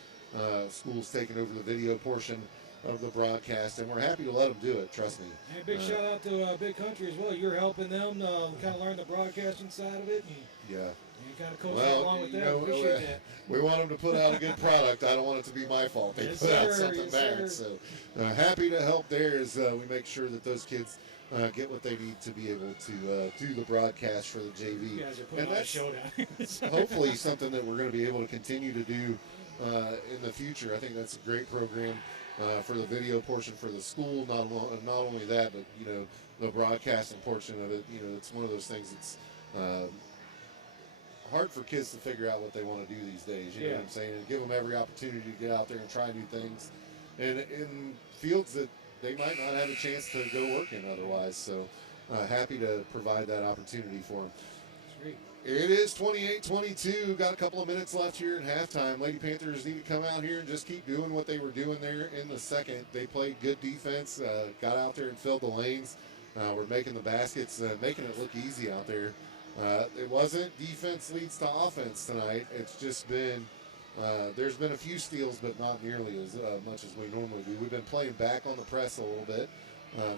School's taking over the video portion of the broadcast, and we're happy to let them do it, trust me. And big shout out to Big Country as well. You're helping them kind of learn the broadcasting side of it. Yeah. You kind of coach along with that. Appreciate that. We want them to put out a good product. I don't want it to be my fault. They put out something bad. So happy to help there as we make sure that those kids get what they need to be able to do the broadcast for the JV. You guys are putting on a showdown. Hopefully something that we're going to be able to continue to do in the future. I think that's a great program for the video portion for the school. Not only that, but the broadcasting portion of it. It's one of those things that's hard for kids to figure out what they want to do these days. You know what I'm saying? And give them every opportunity to get out there and try new things, and in fields that they might not have a chance to go work in otherwise. So happy to provide that opportunity for them. Sweet. It is 28-22. Got a couple of minutes left here in halftime. Lady Panthers need to come out here and just keep doing what they were doing there in the second. They played good defense, got out there and filled the lanes. We're making the baskets, making it look easy out there. It wasn't defense leads to offense tonight. It's just been there's been a few steals, but not nearly as much as we normally do. We've been playing back on the press a little bit.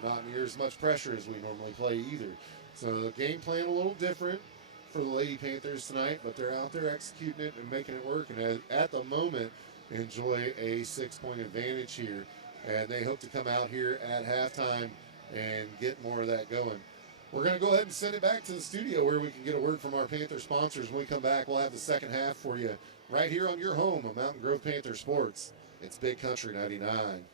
Not near as much pressure as we normally play either. So the game plan a little different for the Lady Panthers tonight, but they're out there executing it and making it work. And at the moment, enjoy a 6-point advantage here. And they hope to come out here at halftime and get more of that going. We're going to go ahead and send it back to the studio where we can get a word from our Panther sponsors. When we come back, we'll have the second half for you right here on your home of Mountain Grove Panther Sports. It's Big Country 99.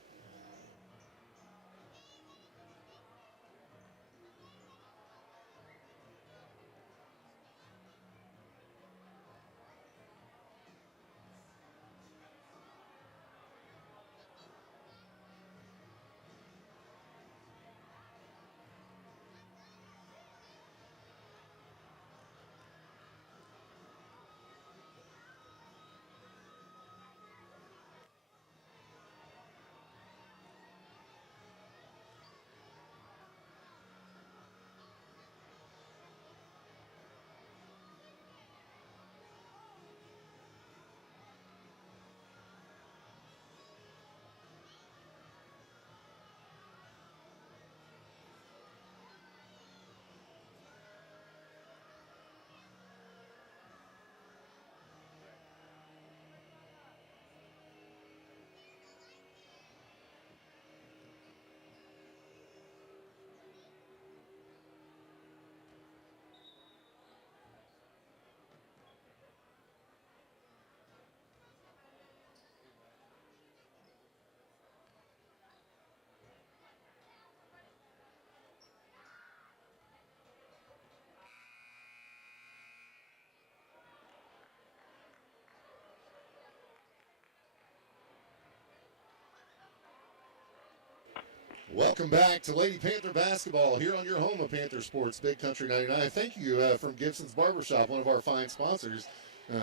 Welcome back to Lady Panther basketball here on your home of Panther Sports, Big Country 99. Thank you from Gibson's Barbershop, one of our fine sponsors,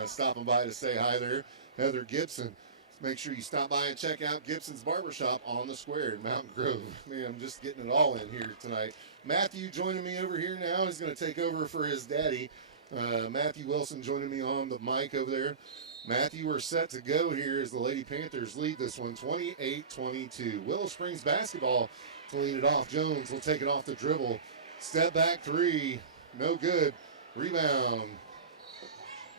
stopping by to say hi there, Heather Gibson. Make sure you stop by and check out Gibson's Barbershop on the square in Mountain Grove. Man, I'm just getting it all in here tonight. Matthew joining me over here now. He's going to take over for his daddy. Matthew Wilson joining me on the mic over there. Matthew, we're set to go here as the Lady Panthers lead this one 28-22. Willow Springs basketball to lead it off. Jones will take it off the dribble. Step back three. No good. Rebound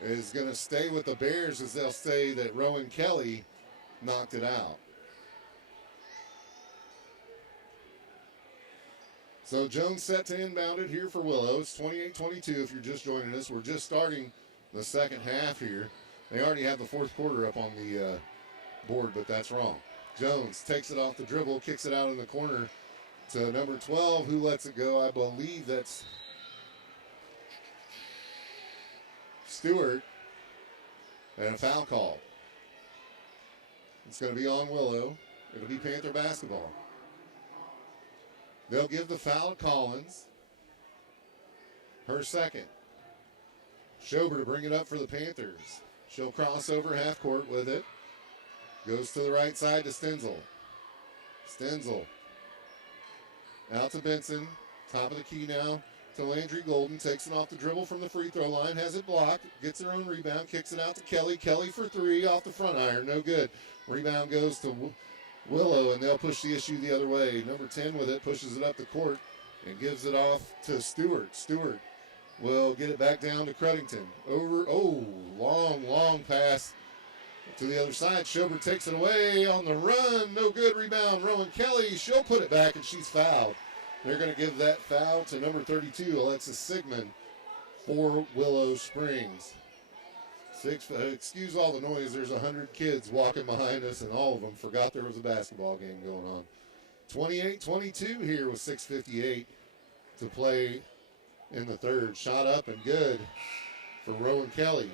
is going to stay with the Bears, as they'll say that Rowan Kelly knocked it out. So Jones set to inbound it here for Willow. It's 28-22 if you're just joining us. We're just starting the second half here. They already have the fourth quarter up on the board, but that's wrong. Jones takes it off the dribble, kicks it out in the corner to number 12. Who lets it go? I believe that's Stewart. And a foul call. It's going to be on Willow. It'll be Panther basketball. They'll give the foul to Collins. Her second. Schober to bring it up for the Panthers. She'll cross over half court with it. Goes to the right side to Stenzel. Stenzel. Out to Benson. Top of the key now to Landry Golden. Takes it off the dribble from the free throw line. Has it blocked. Gets her own rebound. Kicks it out to Kelly. Kelly for three off the front iron. No good. Rebound goes to Willow, and they'll push the issue the other way. Number 10 with it. Pushes it up the court and gives it off to Stewart. Stewart will get it back down to Cruddington. Long pass to the other side. Schober takes it away on the run. No good. Rebound. Rowan Kelly. She'll put it back, and she's fouled. They're going to give that foul to number 32, Alexis Sigmund, for Willow Springs. Excuse all the noise. There's 100 kids walking behind us, and all of them forgot there was a basketball game going on. 28-22 here with 6:58 to play in the third. Shot up and good for Rowan Kelly.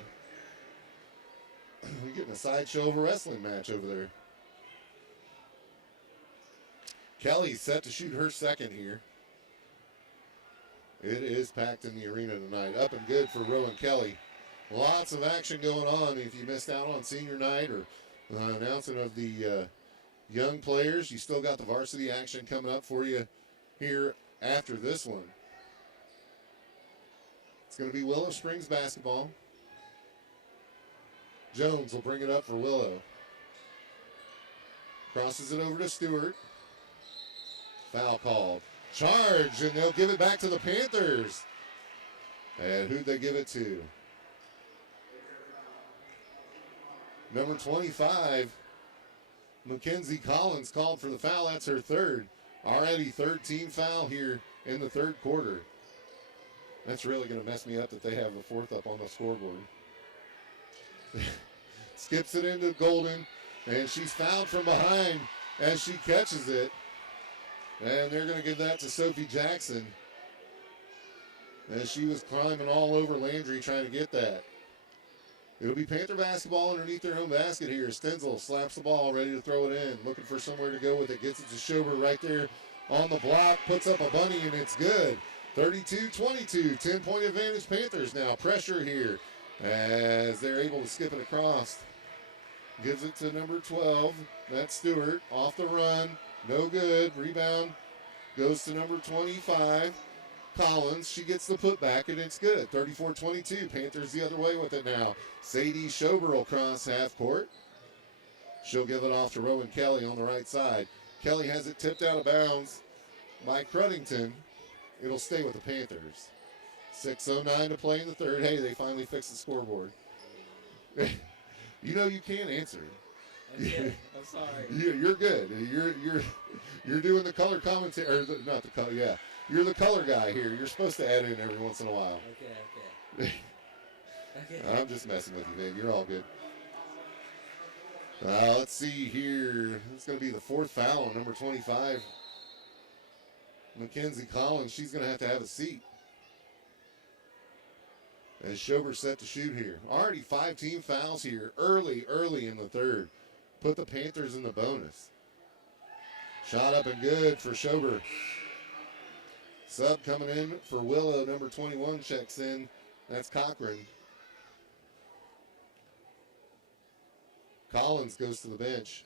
We're getting a sideshow of a wrestling match over there. Kelly set to shoot her second here. It is packed in the arena tonight. Up and good for Rowan Kelly. Lots of action going on. If you missed out on senior night or announcement of the young players, you still got the varsity action coming up for you here after this one. It's going to be Willow Springs basketball. Jones will bring it up for Willow. Crosses it over to Stewart. Foul called. Charge, and they'll give it back to the Panthers. And who'd they give it to? Number 25, Mackenzie Collins called for the foul. That's her third. Already third team foul here in the third quarter. That's really going to mess me up that they have the fourth up on the scoreboard. Skips it into Golden, and she's fouled from behind as she catches it. And they're going to give that to Sophie Jackson, as she was climbing all over Landry trying to get that. It'll be Panther basketball underneath their own basket here. Stenzel slaps the ball, ready to throw it in. Looking for somewhere to go with it. Gets it to Schober right there on the block. Puts up a bunny, and it's good. 32-22. 10-point advantage Panthers now. Pressure here as they're able to skip it across. Gives it to number 12. That's Stewart. Off the run. No good. Rebound goes to number 25. Collins. She gets the putback, and it's good. 34-22. Panthers the other way with it now. Sadie Schober will cross half court. She'll give it off to Rowan Kelly on the right side. Kelly has it tipped out of bounds by Cruddington. It'll stay with the Panthers. 6:09 to play in the third. Hey, they finally fixed the scoreboard. You know you can't answer. I'm sorry. You're good. You're doing the color commentary, or not the color. Yeah, you're the color guy here. You're supposed to add in every once in a while. Okay. I'm just messing with you, man. You're all good. Let's see here. It's going to be the fourth foul on number 25. Mackenzie Collins. She's going to have a seat. As Schober set to shoot here. Already 5 team fouls here early in the third. Put the Panthers in the bonus. Shot up and good for Schober. Sub coming in for Willow, number 21 checks in. That's Cochran. Collins goes to the bench.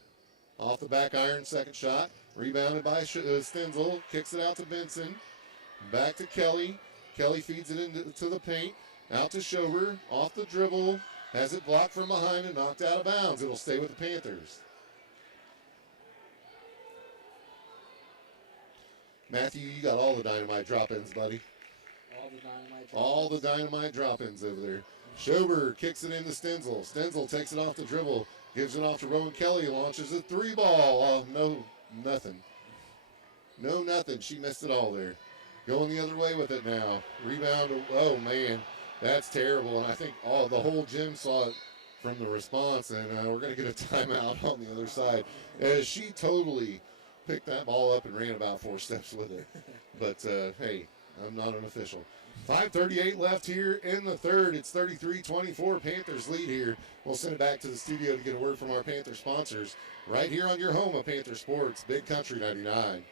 Off the back iron, second shot. Rebounded by Stenzel. Kicks it out to Benson. Back to Kelly. Kelly feeds it into the paint. Out to Schober. Off the dribble. Has it blocked from behind and knocked out of bounds. It'll stay with the Panthers. Matthew, you got all the dynamite drop-ins, buddy. All the dynamite drop-ins over there. Schober kicks it into Stenzel. Stenzel takes it off the dribble. Gives it off to Rowan Kelly. Launches a three ball. Oh, no, nothing. No, nothing. She missed it all there. Going the other way with it now. Rebound. Oh, man. That's terrible. And I think the whole gym saw it from the response. And we're going to get a timeout on the other side. As she totally picked that ball up and ran about 4 steps with it. But, hey, I'm not an official. 5:38 left here in the third. It's 33-24. Panthers lead here. We'll send it back to the studio to get a word from our Panther sponsors. Right here on your home of Panther Sports, Big Country 99.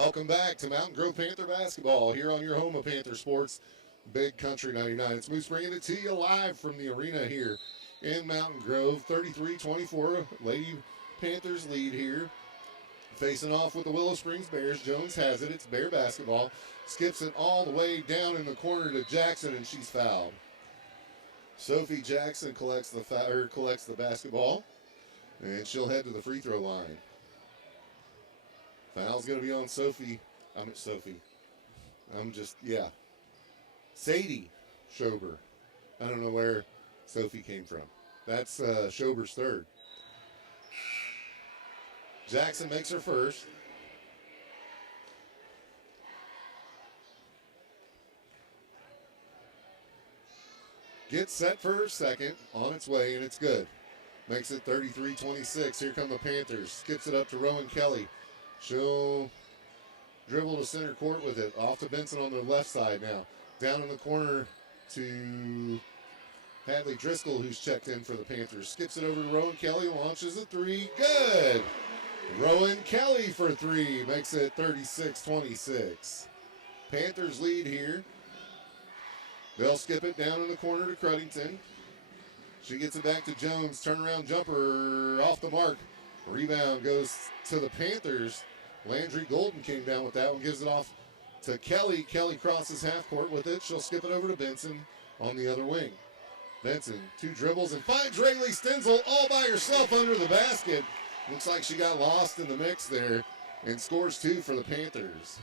Welcome back to Mountain Grove Panther basketball here on your home of Panther Sports, Big Country 99. It's Moose bringing it to you live from the arena here in Mountain Grove. 33-24, Lady Panthers lead here. Facing off with the Willow Springs Bears. Jones has it. It's Bear basketball. Skips it all the way down in the corner to Jackson, and she's fouled. Sophie Jackson collects the basketball, and she'll head to the free throw line. Foul's going to be on Sadie Schober. I don't know where Sophie came from. That's Schober's third. Jackson makes her first. Gets set for her second. On its way, and it's good. Makes it 33-26. Here come the Panthers. Skips it up to Rowan Kelly. She'll dribble to center court with it. Off to Benson on the left side now. Down in the corner to Hadley Driscoll, who's checked in for the Panthers. Skips it over to Rowan Kelly. Launches a three. Good! Rowan Kelly for three. Makes it 36-26. Panthers lead here. They'll skip it down in the corner to Cruddington. She gets it back to Jones. Turnaround jumper off the mark. Rebound goes to the Panthers. Landry Golden came down with that one. Gives it off to Kelly. Kelly crosses half court with it. She'll skip it over to Benson on the other wing. Benson, 2 dribbles, and finds Rayleigh Stenzel all by herself under the basket. Looks like she got lost in the mix there and scores 2 for the Panthers.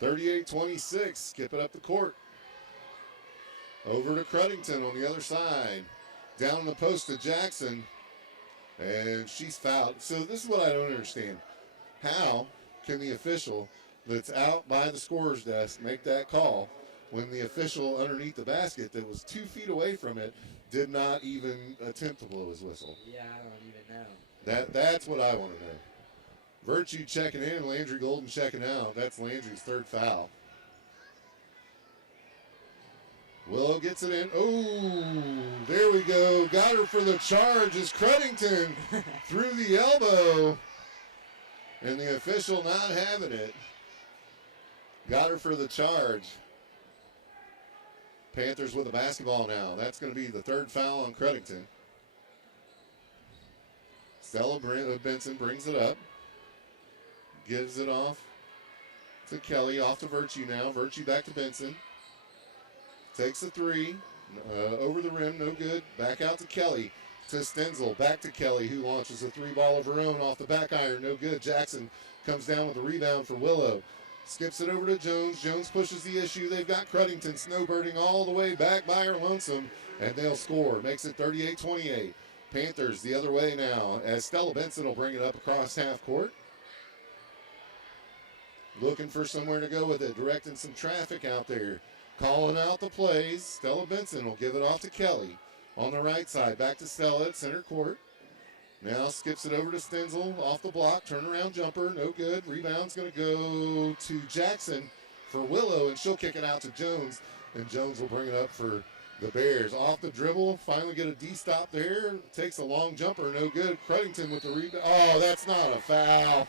38-26. Skip it up the court. Over to Cruddington on the other side. Down in the post to Jackson. And she's fouled. So this is what I don't understand. How can the official that's out by the scorer's desk make that call when the official underneath the basket that was 2 feet away from it did not even attempt to blow his whistle? Yeah, I don't even know. That's what I want to know. Virtue checking in, Landry Golden checking out. That's Landry's 3rd foul. Willow gets it in. Oh, there we go. Got her for the charge as Cruddington through the elbow. And the official not having it. Got her for the charge. Panthers with the basketball now. That's going to be the 3rd foul on Cruddington. Stella Benson brings it up. Gives it off to Kelly. Off to Virtue now. Virtue back to Benson. Takes a 3, over the rim, no good. Back out to Kelly, to Stenzel, back to Kelly, who launches a 3-ball of her own off the back iron, no good. Jackson comes down with a rebound for Willow. Skips it over to Jones. Jones pushes the issue. They've got Cruddington snowbirding all the way back by her lonesome, and they'll score. Makes it 38-28. Panthers the other way now, as Stella Benson will bring it up across half court. Looking for somewhere to go with it, directing some traffic out there. Calling out the plays. Stella Benson will give it off to Kelly. On the right side, back to Stella at center court. Now skips it over to Stenzel, off the block, turnaround jumper, no good. Rebound's going to go to Jackson for Willow, and she'll kick it out to Jones, and Jones will bring it up for the Bears. Off the dribble, finally get a D-stop there. Takes a long jumper, no good. Cruddington with the rebound. Oh, that's not a foul.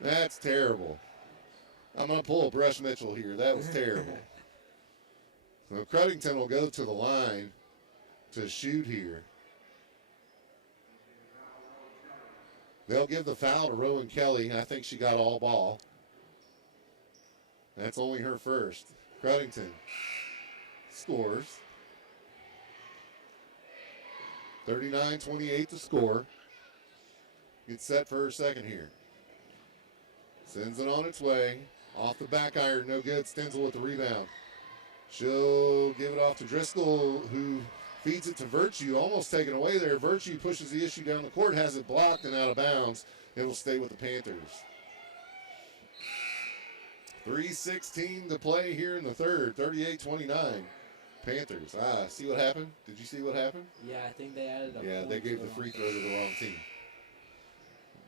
That's terrible. I'm going to pull a Brush Mitchell here. That was terrible. So Cruddington will go to the line to shoot here. They'll give the foul to Rowan Kelly. I think she got all ball. That's only her first. Cruddington scores. 39-28 to score. Gets set for her second here. Sends it on its way. Off the back iron, no good. Stenzel with the rebound. She'll give it off to Driscoll, who feeds it to Virtue, almost taken away there. Virtue pushes the issue down the court, has it blocked and out of bounds. It will stay with the Panthers. 3:16 to play here in the third, 38-29. Panthers. See what happened? Did you see what happened? Yeah, I think they added a Yeah, they gave the free throw to the wrong team.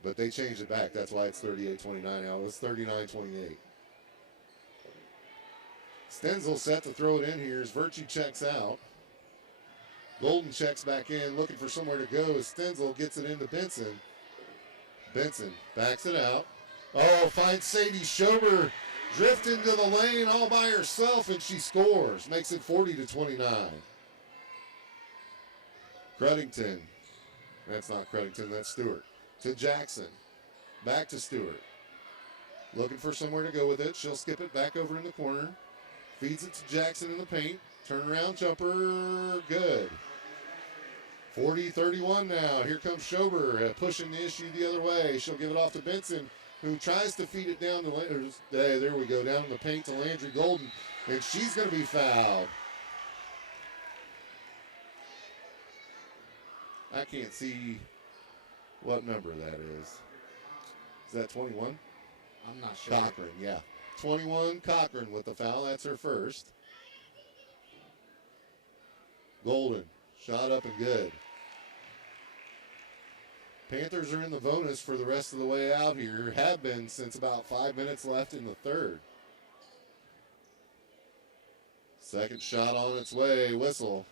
But they changed it back. That's why it's 38-29 now. It's 39-28. Stenzel set to throw it in here as Virtue checks out. Golden checks back in, looking for somewhere to go as Stenzel gets it into Benson. Benson backs it out. Oh, finds Sadie Schober. Drift into the lane all by herself, and she scores. Makes it 40-29. Cruddington. That's not Cruddington, that's Stewart. To Jackson. Back to Stewart. Looking for somewhere to go with it. She'll skip it back over in the corner. Feeds it to Jackson in the paint. Turnaround jumper. Good. 40-31 now. Here comes Schober pushing the issue the other way. She'll give it off to Benson, who tries to feed it down to Landry. There we go, down in the paint to Landry Golden, and she's going to be fouled. I can't see what number that is. Is that 21? I'm not sure. Cochran, yeah. 21, Cochran with the foul. That's her first. Golden, shot up and good. Panthers are in the bonus for the rest of the way out here. Have been since about 5 minutes left in the third. Second shot on its way. Whistle.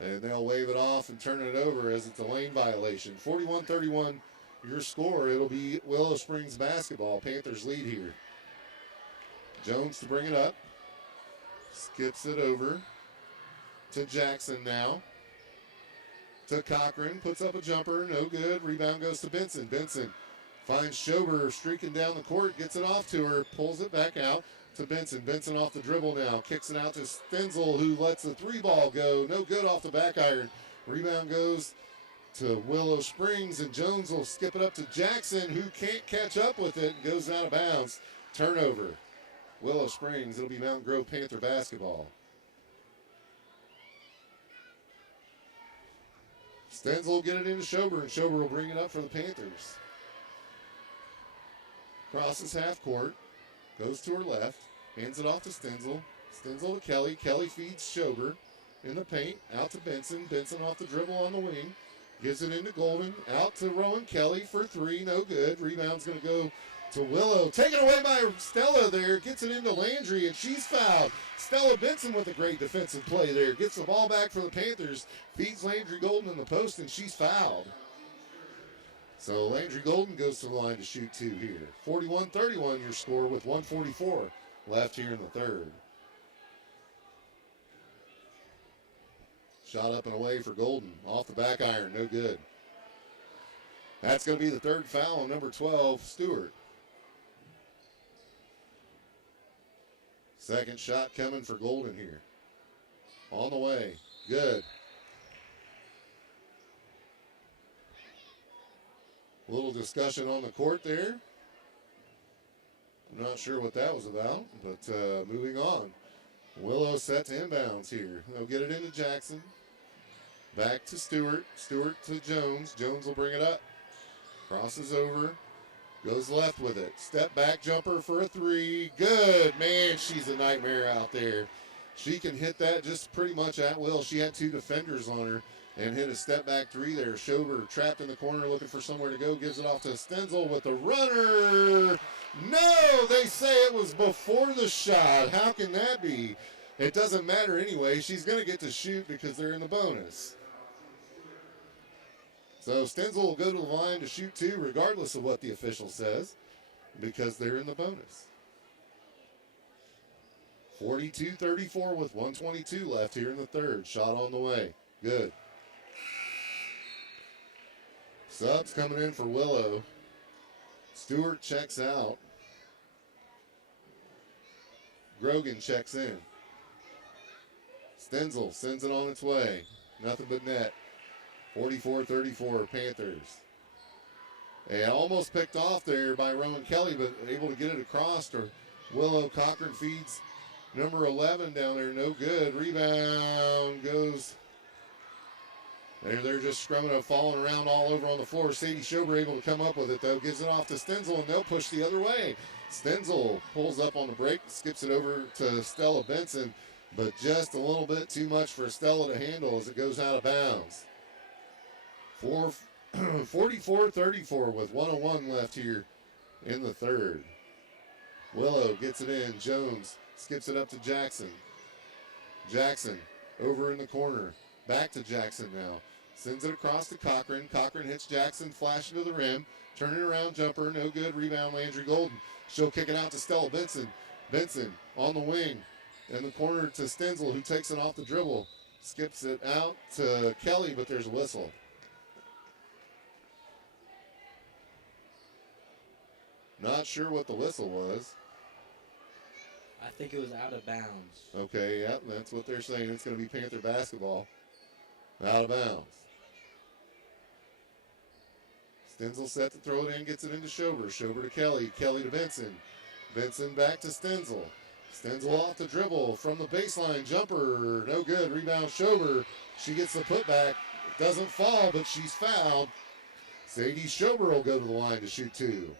And they'll wave it off and turn it over as it's a lane violation. 41-31 your score. It'll be Willow Springs basketball. Panthers lead here. Jones to bring it up. Skips it over to Jackson now. To Cochran, puts up a jumper, no good. Rebound goes to Benson. Benson finds Schober streaking down the court, gets it off to her, pulls it back out to Benson. Benson off the dribble now, kicks it out to Stenzel, who lets the three ball go, no good off the back iron. Rebound goes to Willow Springs, and Jones will skip it up to Jackson, who can't catch up with it, and goes out of bounds. Turnover. Willow Springs, it'll be Mountain Grove Panther basketball. Stenzel will get it into Schober, and Schober will bring it up for the Panthers. Crosses half court, goes to her left, hands it off to Stenzel. Stenzel to Kelly. Kelly feeds Schober in the paint, out to Benson. Benson off the dribble on the wing, gives it into Golden, out to Rowan Kelly for three, no good. Rebound's going to go to Willow. Taken away by Stella there, gets it into Landry, and she's fouled. Stella Benson with a great defensive play there. Gets the ball back for the Panthers, feeds Landry Golden in the post, and she's fouled. So Landry Golden goes to the line to shoot two here. 41-31 your score with 1:44 left here in the third. Shot up and away for Golden. Off the back iron, no good. That's going to be the third foul on number 12, Stewart. Second shot coming for Golden here. On the way. Good. A little discussion on the court there. I'm not sure what that was about, but moving on. Willow set to inbounds here. They'll get it into Jackson. Back to Stewart. Stewart to Jones. Jones will bring it up. Crosses over. Goes left with it. Step back jumper for a three. Good. Man, she's a nightmare out there. She can hit that just pretty much at will. She had two defenders on her and hit a step back three there. Schober trapped in the corner looking for somewhere to go. Gives it off to Stenzel with the runner. No, they say it was before the shot. How can that be? It doesn't matter anyway. She's going to get to shoot because they're in the bonus. So Stenzel will go to the line to shoot two regardless of what the official says because they're in the bonus. 42-34 with 1:22 left here in the third. Shot on the way. Good. Subs coming in for Willow. Stewart checks out. Grogan checks in. Stenzel sends it on its way. Nothing but net. 44-34 Panthers. And almost picked off there by Rowan Kelly, but able to get it across to Willow. Cochran feeds number 11 down there. No good. Rebound goes. They're just scrumming and falling around all over on the floor. Sadie Schober able to come up with it, though. Gives it off to Stenzel, and they'll push the other way. Stenzel pulls up on the break, skips it over to Stella Benson, but just a little bit too much for Stella to handle as it goes out of bounds. 44-34 with 1:01 left here in the third. Willow gets it in. Jones skips it up to Jackson. Jackson over in the corner. Back to Jackson now. Sends it across to Cochran. Cochran hits Jackson, flashing to the rim. Turning around jumper, no good. Rebound Landry Golden. She'll kick it out to Stella Benson. Benson on the wing. In the corner to Stenzel, who takes it off the dribble. Skips it out to Kelly, but there's a whistle. Not sure what the whistle was. I think it was out of bounds. Okay, yep, that's what they're saying. It's going to be Panther basketball. Out of bounds. Stenzel set to throw it in, gets it into Schober. Schober to Kelly. Kelly to Benson. Benson back to Stenzel. Stenzel off the dribble from the baseline. Jumper, no good. Rebound Schober. She gets the putback. Doesn't fall, but she's fouled. Sadie Schober will go to the line to shoot two.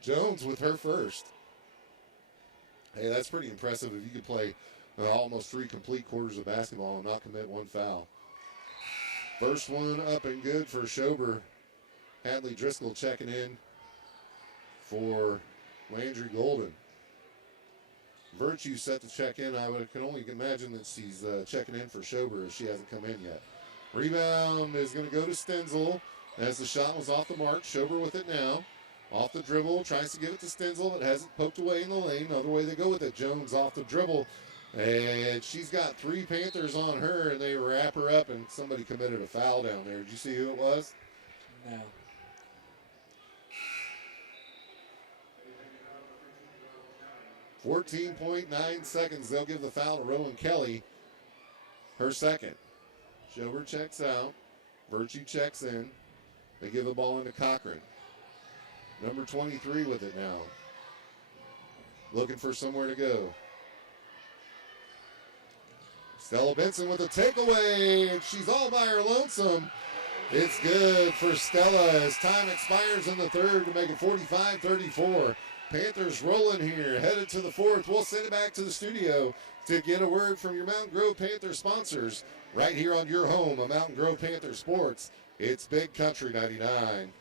Jones with her first. Hey, that's pretty impressive if you could play almost 3 complete quarters of basketball and not commit one foul. First one up and good for Schober. Hadley Driscoll checking in for Landry Golden. Virtue set to check in. Can only imagine that she's checking in for Schober as she hasn't come in yet. Rebound is going to go to Stenzel as the shot was off the mark. Schober with it now. Off the dribble, tries to give it to Stenzel, but hasn't poked away in the lane. Other way they go with it. Jones off the dribble. And she's got 3 Panthers on her, and they wrap her up, and somebody committed a foul down there. Did you see who it was? No. .9 seconds. They'll give the foul to Rowan Kelly. Her second. Schober checks out. Virtue checks in. They give the ball into Cochran. Number 23 with it now. Looking for somewhere to go. Stella Benson with a takeaway, and she's all by her lonesome. It's good for Stella as time expires in the third to make it 45-34. Panthers rolling here, headed to the fourth. We'll send it back to the studio to get a word from your Mountain Grove Panther sponsors right here on your home of Mountain Grove Panther Sports. It's Big Country 99.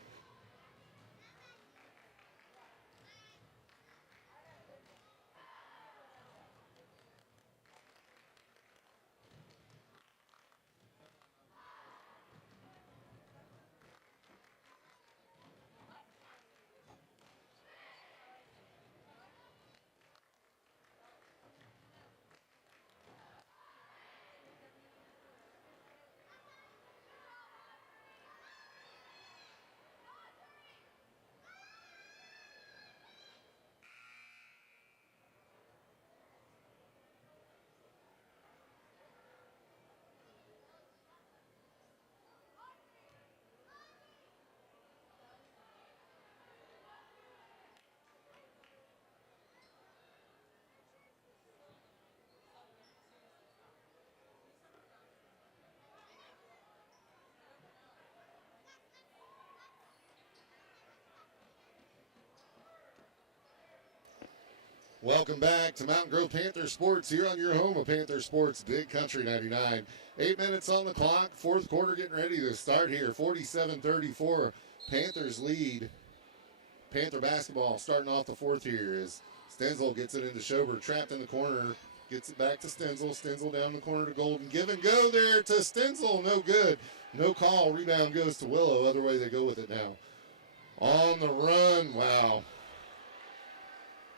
Welcome back to Mountain Grove Panther Sports here on your home of Panther Sports, Big Country 99. 8 minutes on the clock, fourth quarter getting ready to start here. 47-34, Panthers lead. Panther basketball starting off the fourth here as Stenzel gets it into Schober, trapped in the corner, gets it back to Stenzel. Stenzel down the corner to Golden. Give and go there to Stenzel, no good. No call, rebound goes to Willow. Other way they go with it now. On the run, wow.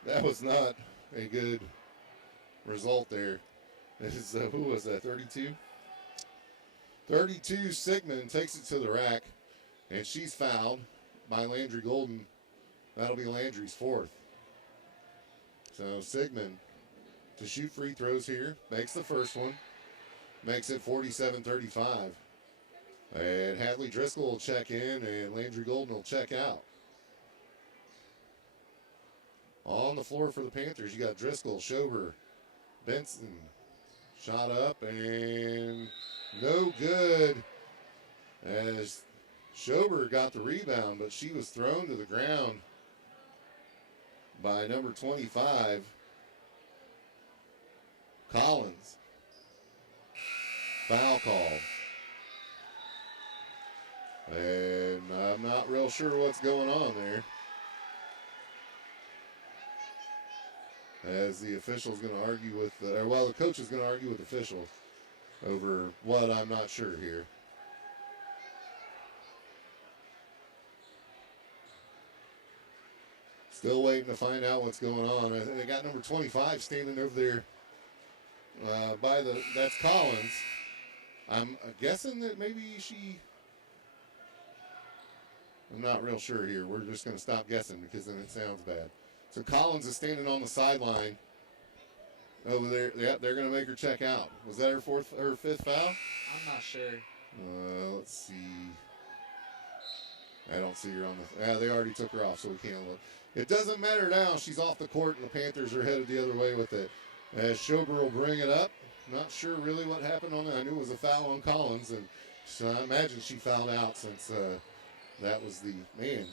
That was not a good result there. This is, who was that, 32? 32, Sigmund takes it to the rack, and she's fouled by Landry Golden. That'll be Landry's fourth. So Sigmund to shoot free throws here. Makes the first one. Makes it 47-35. And Hadley Driscoll will check in, and Landry Golden will check out. On the floor for the Panthers, you got Driscoll, Schober, Benson. Shot up and no good as Schober got the rebound, but she was thrown to the ground by number 25, Collins. Foul call. And I'm not real sure what's going on there. As the official's going to argue with, the coach is going to argue with the official over what I'm not sure here. Still waiting to find out what's going on. They got number 25 standing over there that's Collins. I'm guessing that maybe I'm not real sure here. We're just going to stop guessing because then it sounds bad. So Collins is standing on the sideline over there. Yeah, they're going to make her check out. Was that her fifth foul? I'm not sure. Let's see. I don't see her on the. Yeah, they already took her off, so we can't look. It doesn't matter now. She's off the court, and the Panthers are headed the other way with it. As Schober will bring it up. Not sure really what happened on it. I knew it was a foul on Collins, and so I imagine she fouled out since that was the man.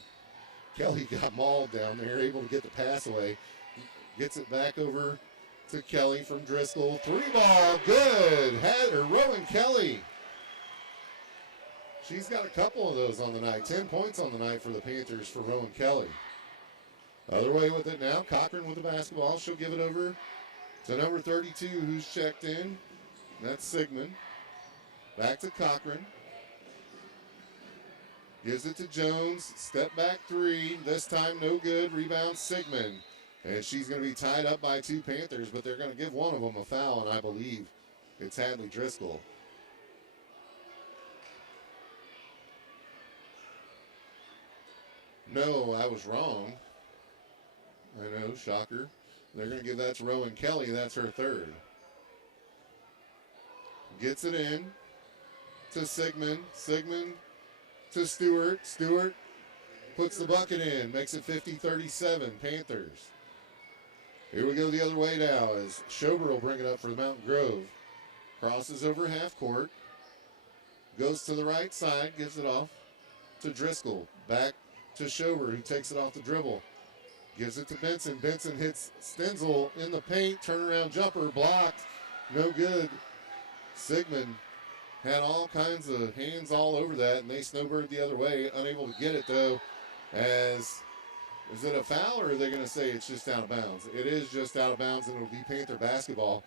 Kelly got mauled down there, able to get the pass away. Gets it back over to Kelly from Driscoll. Three ball, good. Rowan Kelly. She's got a couple of those on the night. 10 points on the night for the Panthers for Rowan Kelly. Other way with it now. Cochran with the basketball. She'll give it over to number 32, who's checked in. That's Sigmund. Back to Cochran. Gives it to Jones. Step back three. This time no good. Rebound Sigmund. And she's going to be tied up by two Panthers, but they're going to give one of them a foul, and I believe it's Hadley Driscoll. No, I was wrong. I know, shocker. They're going to give that to Rowan Kelly. That's her third. Gets it in to Sigmund. Sigmund to Stewart. Stewart puts the bucket in. Makes it 50-37, Panthers. Here we go the other way now as Schober will bring it up for the Mountain Grove. Crosses over half court. Goes to the right side. Gives it off to Driscoll. Back to Schober, who takes it off the dribble. Gives it to Benson. Benson hits Stenzel in the paint. Turnaround jumper blocked. No good. Sigmund had all kinds of hands all over that, and they snowbird the other way. Unable to get it, though, as is it a foul, or are they going to say it's just out of bounds? It is just out of bounds, and it'll be Panther basketball.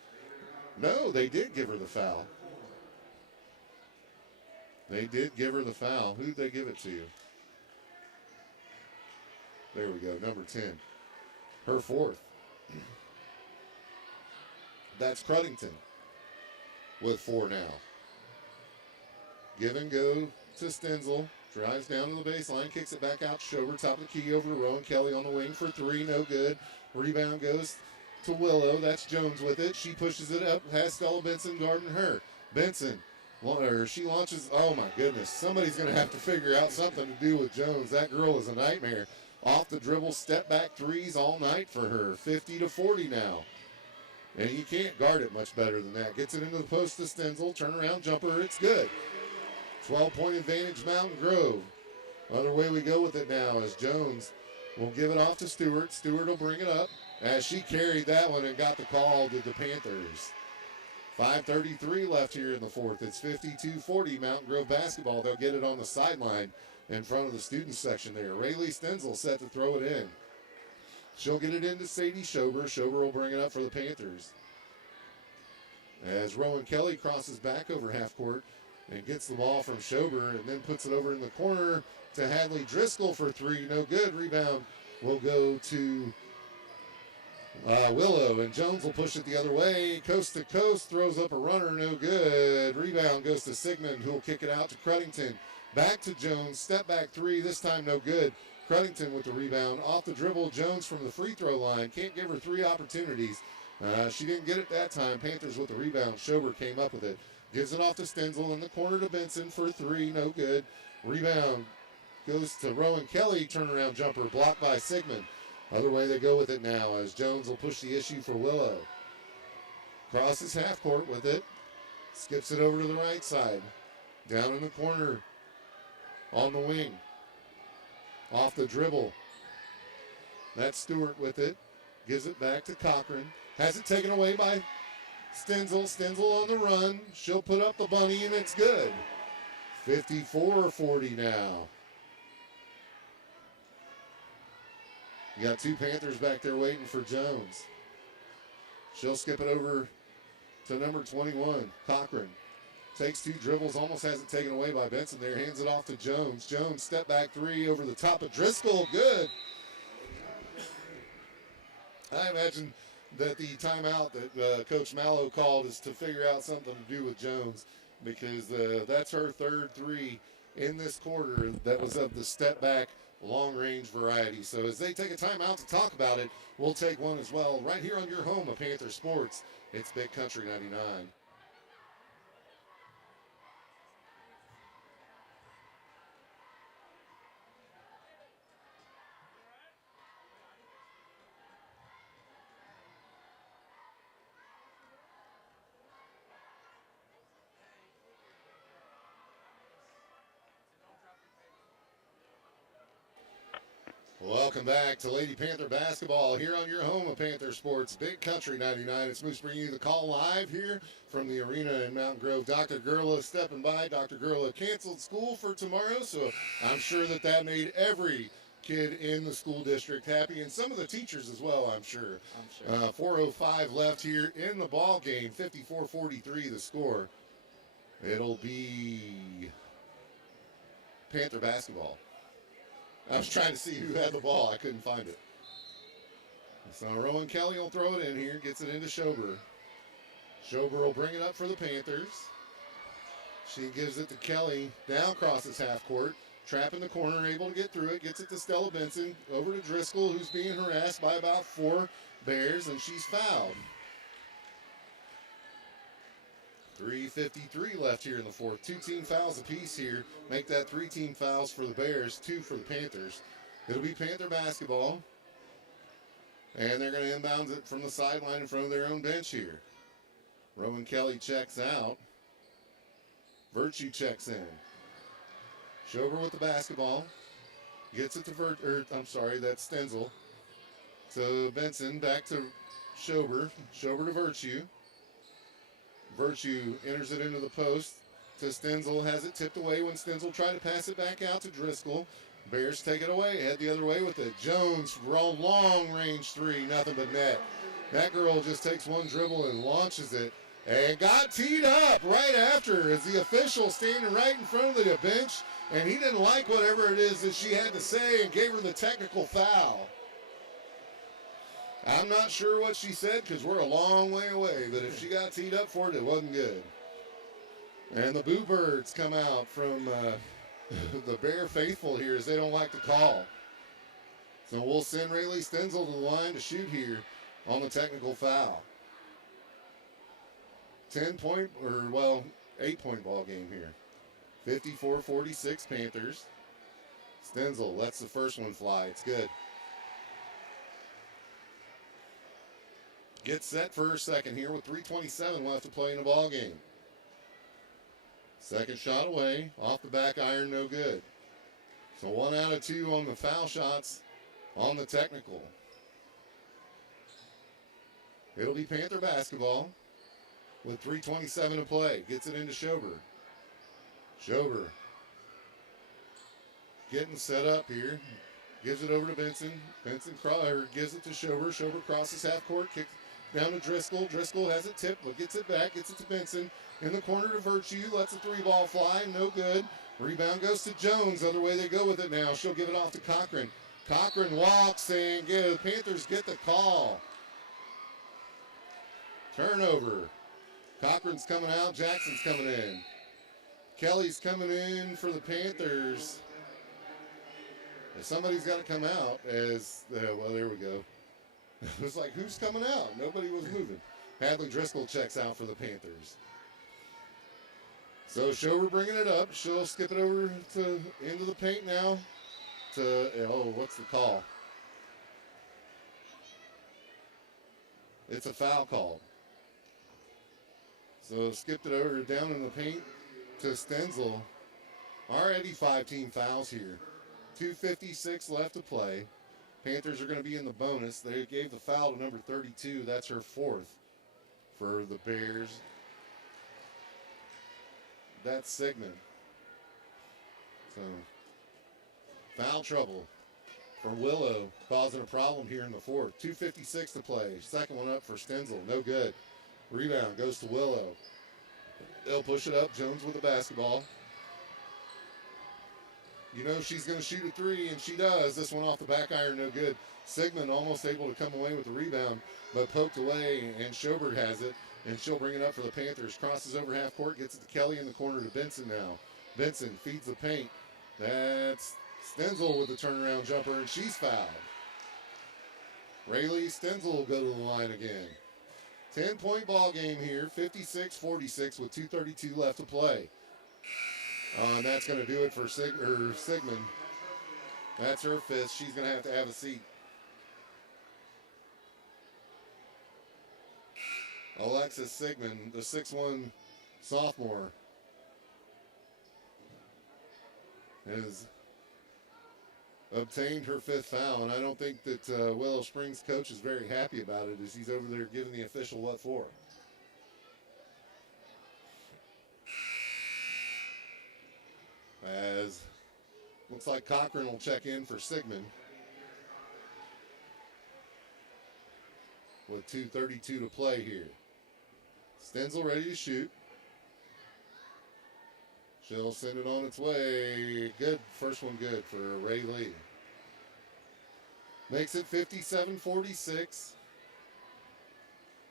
No, they did give her the foul. They did give her the foul. Who did they give it to? There we go, number 10. Her fourth. That's Cruddington with 4 now. Give and go to Stenzel. Drives down to the baseline, kicks it back out to Schober. Top of the key over to Rowan Kelly on the wing for 3. No good. Rebound goes to Willow. That's Jones with it. She pushes it up. Has Stella Benson guarding her. Benson, she launches. Oh, my goodness. Somebody's going to have to figure out something to do with Jones. That girl is a nightmare. Off the dribble, step back threes all night for her. 50-40 now. And you can't guard it much better than that. Gets it into the post to Stenzel. Turnaround jumper. It's good. 12-point advantage, Mountain Grove. Other way we go with it now as Jones will give it off to Stewart. Stewart will bring it up as she carried that one and got the call to the Panthers. 5:33 left here in the fourth. It's 52-40 Mountain Grove basketball. They'll get it on the sideline in front of the student section there. Rayleigh Stenzel set to throw it in. She'll get it into Sadie Schober. Schober will bring it up for the Panthers. As Rowan Kelly crosses back over half court and gets the ball from Schober and then puts it over in the corner to Hadley Driscoll for three. No good. Rebound will go to Willow, and Jones will push it the other way. Coast to coast, throws up a runner, no good. Rebound goes to Sigmund, who will kick it out to Cruddington. Back to Jones, step back three, this time no good. Cruddington with the rebound. Off the dribble, Jones from the free throw line. Can't give her three opportunities. She didn't get it that time. Panthers with the rebound. Schober came up with it. Gives it off to Stenzel in the corner to Benson for three, no good. Rebound goes to Rowan Kelly, turnaround jumper, blocked by Sigmund. Other way they go with it now as Jones will push the issue for Willow. Crosses half court with it. Skips it over to the right side. Down in the corner on the wing. Off the dribble. That's Stewart with it. Gives it back to Cochran. Has it taken away by Stenzel. Stenzel on the run. She'll put up the bunny and it's good. 54-40 now. You got two Panthers back there waiting for Jones. She'll skip it over to number 21, Cochran. Takes two dribbles, almost has it taken away by Benson there. Hands it off to Jones. Jones, step back three over the top of Driscoll. Good. I imagine that the timeout that Coach Mallow called is to figure out something to do with Jones, because that's her third three in this quarter that was of the step back long-range variety. So as they take a timeout to talk about it, we'll take one as well right here on your home of Panther Sports. It's Big Country 99. Welcome back to Lady Panther basketball here on your home of Panther Sports, Big Country 99. It's Moose bringing you the call live here from the arena in Mountain Grove. Dr. Gurla stepping by. Dr. Gurla canceled school for tomorrow, so I'm sure that made every kid in the school district happy, and some of the teachers as well, I'm sure. 4:05 left here in the ball game, 54-43 the score. It'll be Panther basketball. I was trying to see who had the ball. I couldn't find it. So Rowan Kelly will throw it in here, gets it into Schober. Schober will bring it up for the Panthers. She gives it to Kelly, down crosses half court. Trap in the corner, able to get through it, gets it to Stella Benson. Over to Driscoll, who's being harassed by about 4 Bears, and she's fouled. 3:53 left here in the fourth. 2 team fouls apiece here. Make that 3 team fouls for the Bears, 2 for the Panthers. It'll be Panther basketball. And they're going to inbound it from the sideline in front of their own bench here. Rowan Kelly checks out. Virtue checks in. Schober with the basketball. Gets it to that's Stenzel. So Benson back to Schober. Schober to Virtue. Virtue enters it into the post to Stenzel. Has it tipped away when Stenzel tried to pass it back out to Driscoll. Bears take it away. Head the other way with it. Jones, long range three. Nothing but net. That girl just takes one dribble and launches it. And got teed up right after as the official standing right in front of the bench. And he didn't like whatever it is that she had to say and gave her the technical foul. I'm not sure what she said because we're a long way away, but if she got teed up for it, it wasn't good. And the Boo Birds come out from the Bear faithful here as they don't like the call. So we'll send Rayleigh Stenzel to the line to shoot here on the technical foul. 8-point ball game here. 54-46 Panthers. Stenzel lets the first one fly. It's good. Gets set for her second here with 3:27 left to play in the ball game. Second shot away, off the back iron, no good. So 1 out of 2 on the foul shots on the technical. It'll be Panther basketball with 3:27 to play. Gets it into Schober. Schober getting set up here. Gives it over to Benson. Benson gives it to Schober. Schober crosses half court. Kicks down to Driscoll. Driscoll has it tipped, but gets it back. Gets it to Benson. In the corner to Virtue. Lets a three ball fly. No good. Rebound goes to Jones. Other way they go with it now. She'll give it off to Cochran. Cochran walks and the Panthers get the call. Turnover. Cochran's coming out. Jackson's coming in. Kelly's coming in for the Panthers. Somebody's got to come out as, well, there we go. It was like, who's coming out? Nobody was moving. Hadley Driscoll checks out for the Panthers. So Schober bringing it up. She'll skip it over to into the paint now. What's the call? It's a foul call. So skipped it over down in the paint to Stenzel. Already 5 team fouls here. 2:56 left to play. Panthers are going to be in the bonus. They gave the foul to number 32. That's her 4th for the Bears. That's Sigmund. So, foul trouble for Willow, causing a problem here in the 4th. 2:56 to play. Second one up for Stenzel. No good. Rebound goes to Willow. They'll push it up. Jones with the basketball. You know she's going to shoot a three, and she does. This one off the back iron, no good. Sigmund almost able to come away with the rebound, but poked away, and Schober has it, and she'll bring it up for the Panthers. Crosses over half court, gets it to Kelly in the corner to Benson now. Benson feeds the paint. That's Stenzel with the turnaround jumper, and she's fouled. Rayleigh Stenzel will go to the line again. 10-point ball game here, 56-46 with 2:32 left to play. And that's going to do it for Sigmund. That's her 5th. She's going to have a seat. Alexis Sigmund, the 6'1" sophomore, has obtained her 5th foul, and I don't think that Willow Springs coach is very happy about it as he's over there giving the official what for. As looks like Cochran will check in for Sigmund with 2:32 to play here. Stenzel ready to shoot. She'll send it on its way. Good. First one good for Rayleigh. Makes it 57-46.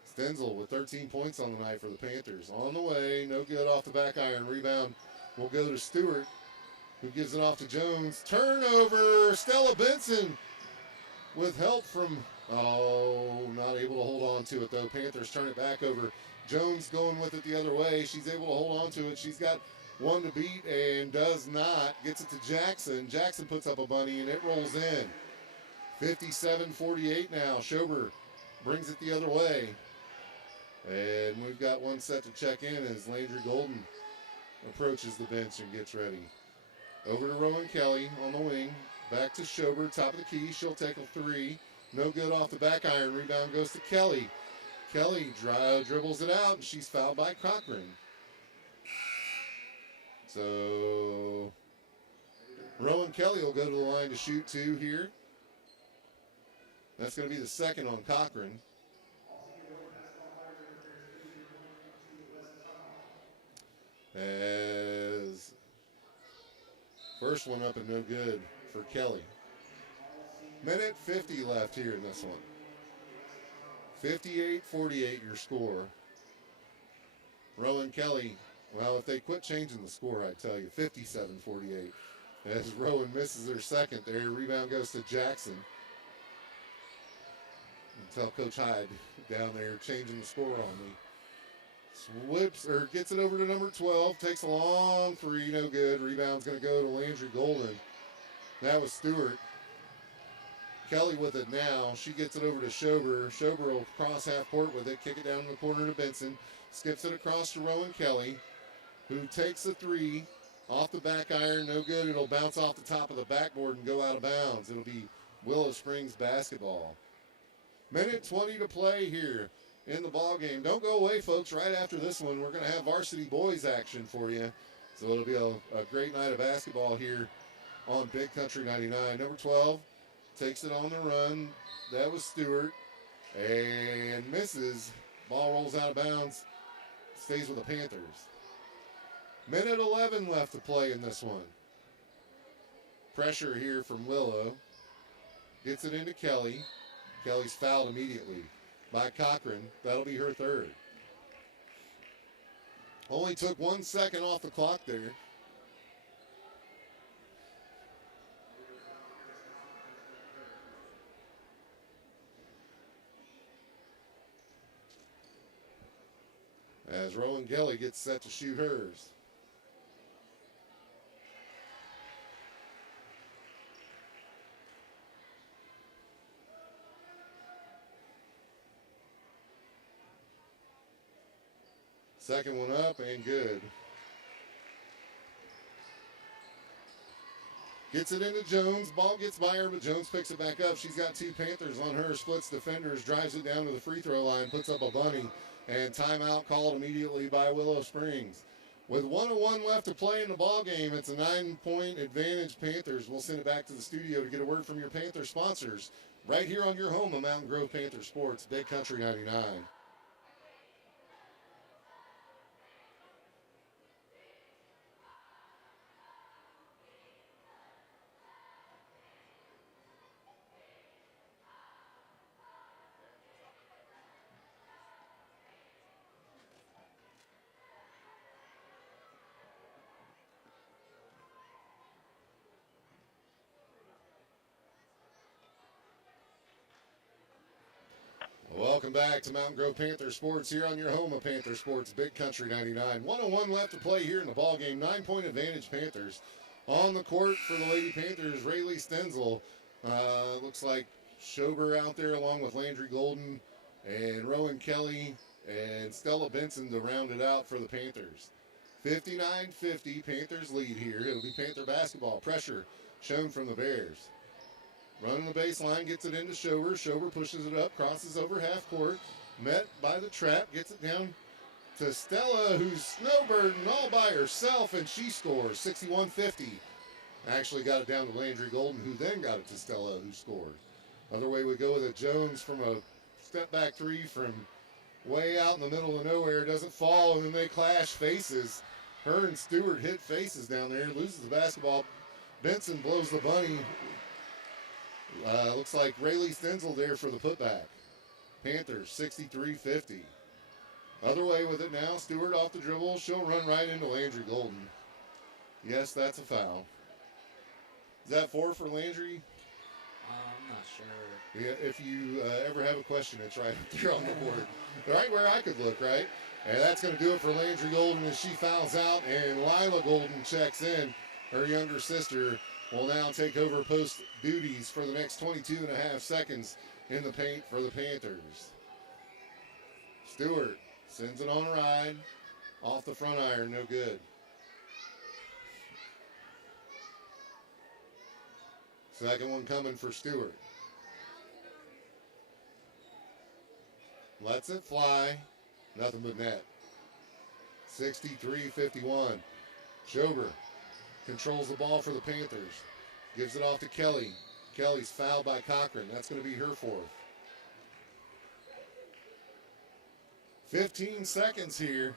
Stenzel with 13 points on the night for the Panthers. On the way. No good off the back iron. Rebound will go to Stewart, who gives it off to Jones. Turnover. Stella Benson with help from, not able to hold on to it though. Panthers turn it back over. Jones going with it the other way. She's able to hold on to it. She's got one to beat and does not. Gets it to Jackson. Jackson puts up a bunny and it rolls in. 57-48 now. Schober brings it the other way. And we've got one set to check in as Landry Golden approaches the bench and gets ready. Over to Rowan Kelly on the wing. Back to Schober, top of the key. She'll take a three. No good off the back iron. Rebound goes to Kelly. Kelly dribbles it out, and she's fouled by Cochran. So Rowan Kelly will go to the line to shoot 2 here. That's going to be the second on Cochran. As first one up and no good for Kelly. Minute 50 left here in this one. 58-48 your score. Rowan Kelly, well, if they quit changing the score, I'd tell you 57-48. As Rowan misses her second there, rebound goes to Jackson. Tell Coach Hyde down there changing the score on me. Gets it over to number 12. Takes a long three, no good. Rebound's going to go to Landry Golden. That was Stewart. Kelly with it now. She gets it over to Schober. Schober will cross half court with it. Kick it down in the corner to Benson. Skips it across to Rowan Kelly, who takes a three off the back iron. No good. It'll bounce off the top of the backboard and go out of bounds. It'll be Willow Springs basketball. Minute 20 to play here. in the ball game. Don't go away, folks. Right after this one, we're going to have varsity boys action for you. So it'll be a great night of basketball here on Big Country 99. Number 12 takes it on the run. That was Stewart. And misses. Ball rolls out of bounds. Stays with the Panthers. Minute 11 left to play in this one. Pressure here from Willow. Gets it into Kelly. Kelly's fouled immediately by Cochran. That'll be her third. Only took 1 second off the clock there. As Rowan Kelly gets set to shoot hers. Second one up and good. Gets it into Jones. Ball gets by her, but Jones picks it back up. She's got 2 Panthers on her. Splits defenders, drives it down to the free throw line, puts up a bunny, and timeout called immediately by Willow Springs. With 1:01 left to play in the ball game, it's a 9-point advantage Panthers. We'll send it back to the studio to get a word from your Panther sponsors right here on your home of Mountain Grove Panther Sports, Big Country 99. Welcome back to Mountain Grove Panther Sports here on your home of Panther Sports, Big Country 99. 1:01 left to play here in the ball game. 9-point advantage Panthers. On the court for the Lady Panthers, Rayleigh Stenzel. Looks like Schober out there along with Landry Golden and Rowan Kelly and Stella Benson to round it out for the Panthers. 59-50, Panthers lead here. It'll be Panther basketball. Pressure shown from the Bears. Running the baseline, gets it into Schober. Schober pushes it up, crosses over half court. Met by the trap, gets it down to Stella, who's snowbirding all by herself, and she scores 61-50. Actually got it down to Landry Golden, who then got it to Stella, who scored. Other way we go with it. Jones from a step-back three from way out in the middle of nowhere. Doesn't fall, and then they clash faces. Her and Stewart hit faces down there. Loses the basketball. Benson blows the bunny. Looks like Rayleigh Stenzel there for the putback. Panthers 63-50. Other way with it now. Stewart off the dribble. She'll run right into Landry Golden. Yes, that's a foul. Is that 4 for Landry? I'm not sure. Yeah, if you ever have a question, it's right up there on the board. Right where I could look, right? And that's going to do it for Landry Golden as she fouls out, and Lila Golden checks in. Her younger sister will now take over post duties for the next 22 and a half seconds in the paint for the Panthers. Stewart sends it on a ride. Off the front iron, no good. Second one coming for Stewart. Lets it fly. Nothing but net. 63-51. Schober controls the ball for the Panthers. Gives it off to Kelly. Kelly's fouled by Cochran. That's going to be her 4th. 15 seconds here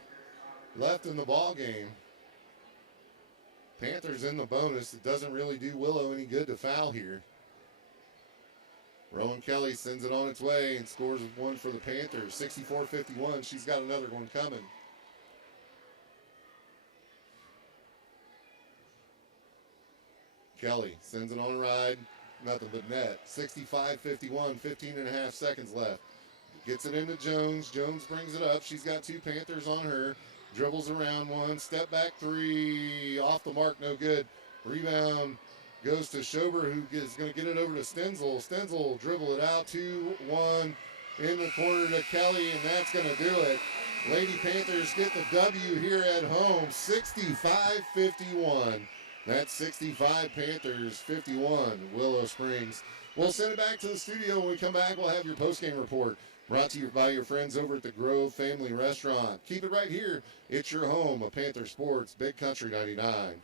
left in the ball game. Panthers in the bonus. It doesn't really do Willow any good to foul here. Rowan Kelly sends it on its way and scores one for the Panthers. 64-51. She's got another one coming. Kelly sends it on a ride. Nothing but net. 65-51. 15 and a half seconds left. Gets it into Jones. Jones brings it up. She's got 2 Panthers on her. Dribbles around one. Step back 3. Off the mark. No good. Rebound goes to Schober, who is going to get it over to Stenzel. Stenzel will dribble it out. 2-1 in the corner to Kelly, and that's going to do it. Lady Panthers get the W here at home. 65-51. That's 65 Panthers, 51 Willow Springs. We'll send it back to the studio. When we come back, we'll have your postgame report Brought to you by your friends over at the Grove Family Restaurant. Keep it right here. It's your home of Panther Sports, Big Country 99.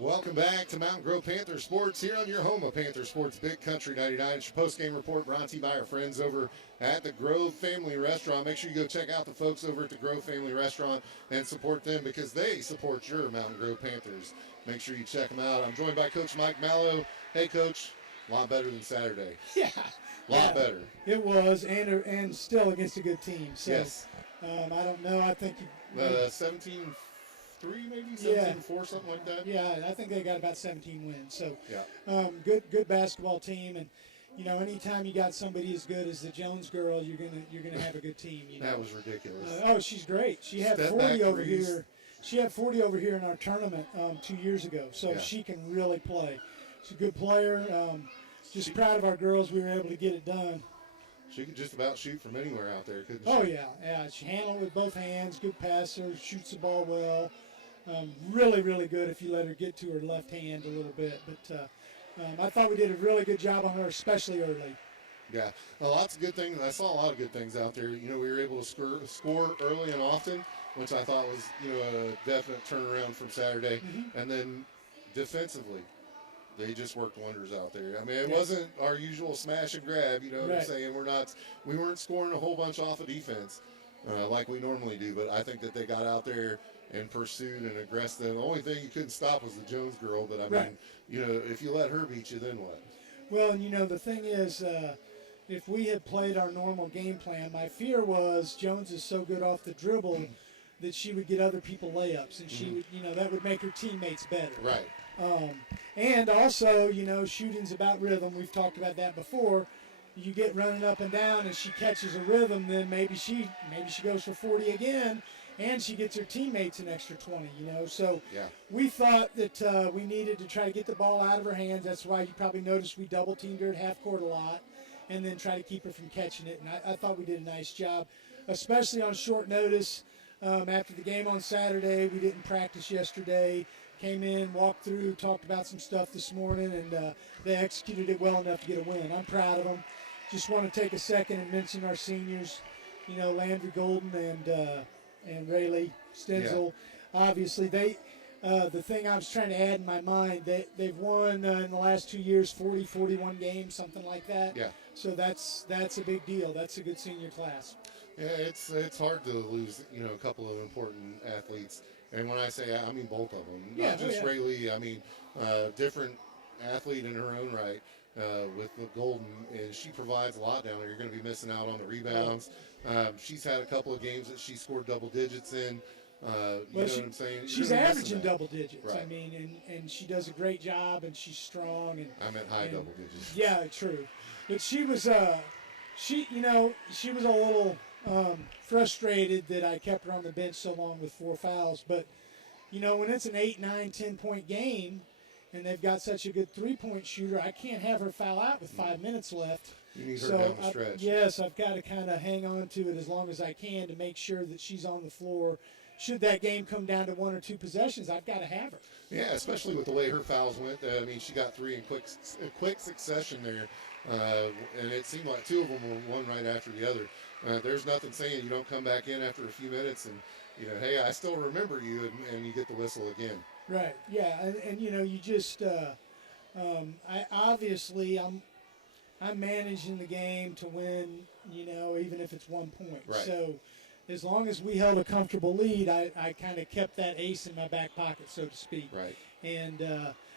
Welcome back to Mountain Grove Panther Sports here on your home of Panther Sports, Big Country 99. It's your post-game report brought to you by our friends over at the Grove Family Restaurant. Make sure you go check out the folks over at the Grove Family Restaurant and support them because they support your Mountain Grove Panthers. Make sure you check them out. I'm joined by Coach Mike Mallow. Hey, Coach, a lot better than Saturday. Yeah. A lot better. It was, and still against a good team. So, yes. I don't know. I think 17-3 maybe, 17-4, something like that. Yeah, I think they got about 17 wins. So, yeah. Good basketball team, and you know, anytime you got somebody as good as the Jones girl, you're gonna have a good team. You know? That was ridiculous. She's great. She had Step 40 over threes. here. She had 40 over here in our tournament 2 years ago. So Yeah. she can really play. She's a good player. Just proud of our girls. We were able to get it done. She could just about shoot from anywhere out there, couldn't she? Oh, yeah. She handled it with both hands, good passer, shoots the ball well. Really, really good if you let her get to her left hand a little bit. But I thought we did a really good job on her, especially early. Yeah, lots of good things. I saw a lot of good things out there. You know, we were able to score early and often, which I thought was, you know, a definite turnaround from Saturday. Mm-hmm. And then defensively, they just worked wonders out there. I mean, it wasn't our usual smash and grab. You know what I'm Right. saying? We weren't scoring a whole bunch off of defense like we normally do. But I think that they got out there and pursued and aggressed them. The only thing you couldn't stop was the Jones girl. But I mean, you know, if you let her beat you, then what? Well, and you know, the thing is, if we had played our normal game plan, my fear was Jones is so good off the dribble that she would get other people layups, and she would, you know, that would make her teammates better. Right. And also, you know, shooting's about rhythm. We've talked about that before. You get running up and down, and she catches a rhythm, then maybe she goes for 40 again, and she gets her teammates an extra 20. You know, so we thought that we needed to try to get the ball out of her hands. That's why you probably noticed we double teamed her at half court a lot, and then try to keep her from catching it. And I thought we did a nice job, especially on short notice. After the game on Saturday, we didn't practice yesterday. Came in, walked through, talked about some stuff this morning, and they executed it well enough to get a win. I'm proud of them. Just want to take a second and mention our seniors, you know, Landry Golden and Rayleigh Stenzel. Yeah. Obviously, the thing I was trying to add in my mind, they've won in the last 2 years 40, 41 games, something like that. Yeah. So that's a big deal. That's a good senior class. Yeah, it's hard to lose, you know, a couple of important athletes. And when I say, I mean both of them. Not just Rayleigh. I mean, different athlete in her own right with the Golden. And she provides a lot down there. You're going to be missing out on the rebounds. She's had a couple of games that she scored double digits in. You know what I'm saying? She's averaging double digits. Right. I mean, and she does a great job, and she's strong. And I meant high double digits. Yeah, true. But she was, you know, she was a little frustrated that I kept her on the bench so long with 4 fouls. But, you know, when it's an 8, 9, 10-point game and they've got such a good 3-point shooter, I can't have her foul out with 5 minutes left. You need her down the stretch. Yes, I've got to kind of hang on to it as long as I can to make sure that she's on the floor. Should that game come down to 1 or 2 possessions, I've got to have her. Yeah, especially with the way her fouls went. I mean, she got 3 in quick succession there, and it seemed like 2 of them were one right after the other. There's nothing saying you don't come back in after a few minutes and, you know, hey, I still remember you, and you get the whistle again. Right. Yeah, and you know, you just I'm managing the game to win, you know, even if it's 1 point. Right. So as long as we held a comfortable lead, I kind of kept that ace in my back pocket, so to speak. Right. And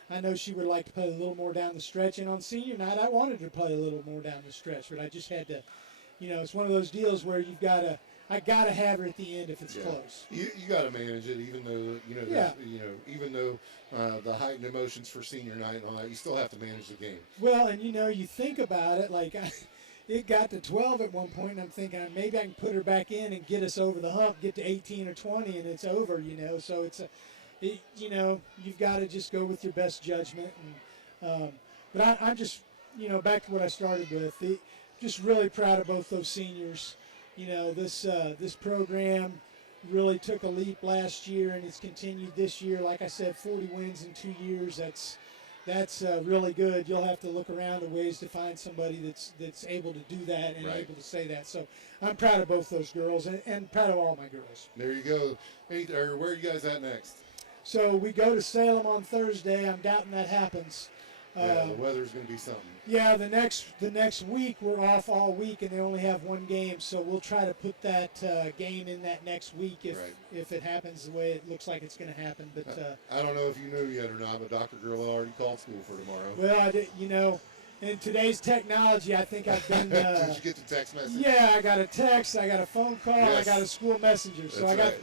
I know she would like to play a little more down the stretch. And on senior night, I wanted her to play a little more down the stretch, but I just had to, you know, it's one of those deals where I gotta have her at the end if it's close. You got to manage it, even though even though the heightened emotions for senior night and all that, you still have to manage the game. Well, and you know, you think about it, like it got to 12 at one point, and I'm thinking maybe I can put her back in and get us over the hump, get to 18 or 20, and it's over. You know, so you know, you've got to just go with your best judgment. And but I'm just, you know, back to what I started with. Just really proud of both those seniors. You know, this program really took a leap last year, and it's continued this year. Like I said, 40 wins in 2 years. That's really good. You'll have to look around at ways to find somebody that's able to do that and able to say that. So I'm proud of both those girls and proud of all my girls. There you go. Hey, where are you guys at next? So we go to Salem on Thursday. I'm doubting that happens. Yeah, the weather's going to be something. Yeah, the next week we're off all week, and they only have 1 game. So we'll try to put that game in that next week if it happens the way it looks like it's going to happen. But I don't know if you knew yet or not, but Dr. Gurley already called school for tomorrow. Well, you know, in today's technology, I think I've been. Did you get the text message? Yeah, I got a text, I got a phone call, I got a school messenger. So That's I got. right.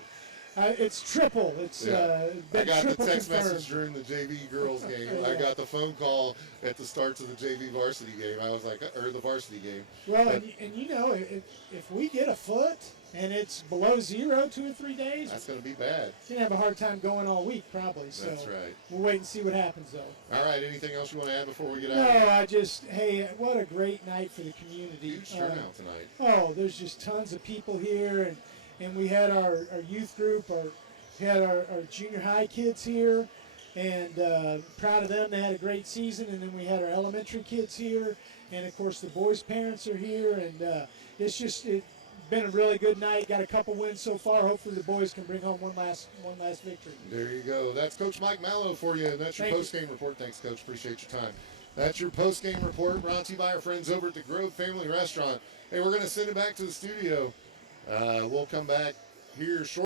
It's triple. It's I got the text confirmed. message during the JV girls game. I got the phone call at the starts of the JV varsity game. I was like, or the varsity game. Well, and you know, if we get a foot and it's below 0 2 or 3 days, that's going to be bad. We're going to have a hard time going all week probably. So that's right. We'll wait and see what happens though. All right. Anything else you want to add before we get out? No, hey, what a great night for the community. Huge turnout tonight. Oh, there's just tons of people here, and we had our youth group, we had our junior high kids here, and proud of them. They had a great season. And then we had our elementary kids here, and of course the boys' parents are here. And it's been a really good night. Got a couple wins so far. Hopefully the boys can bring home one last victory. There you go. That's Coach Mike Mallow for you, and that's your post-game report. Thanks, Coach. Appreciate your time. That's your post-game report brought to you by our friends over at the Grove Family Restaurant. Hey, we're going to send it back to the studio. We'll come back here shortly.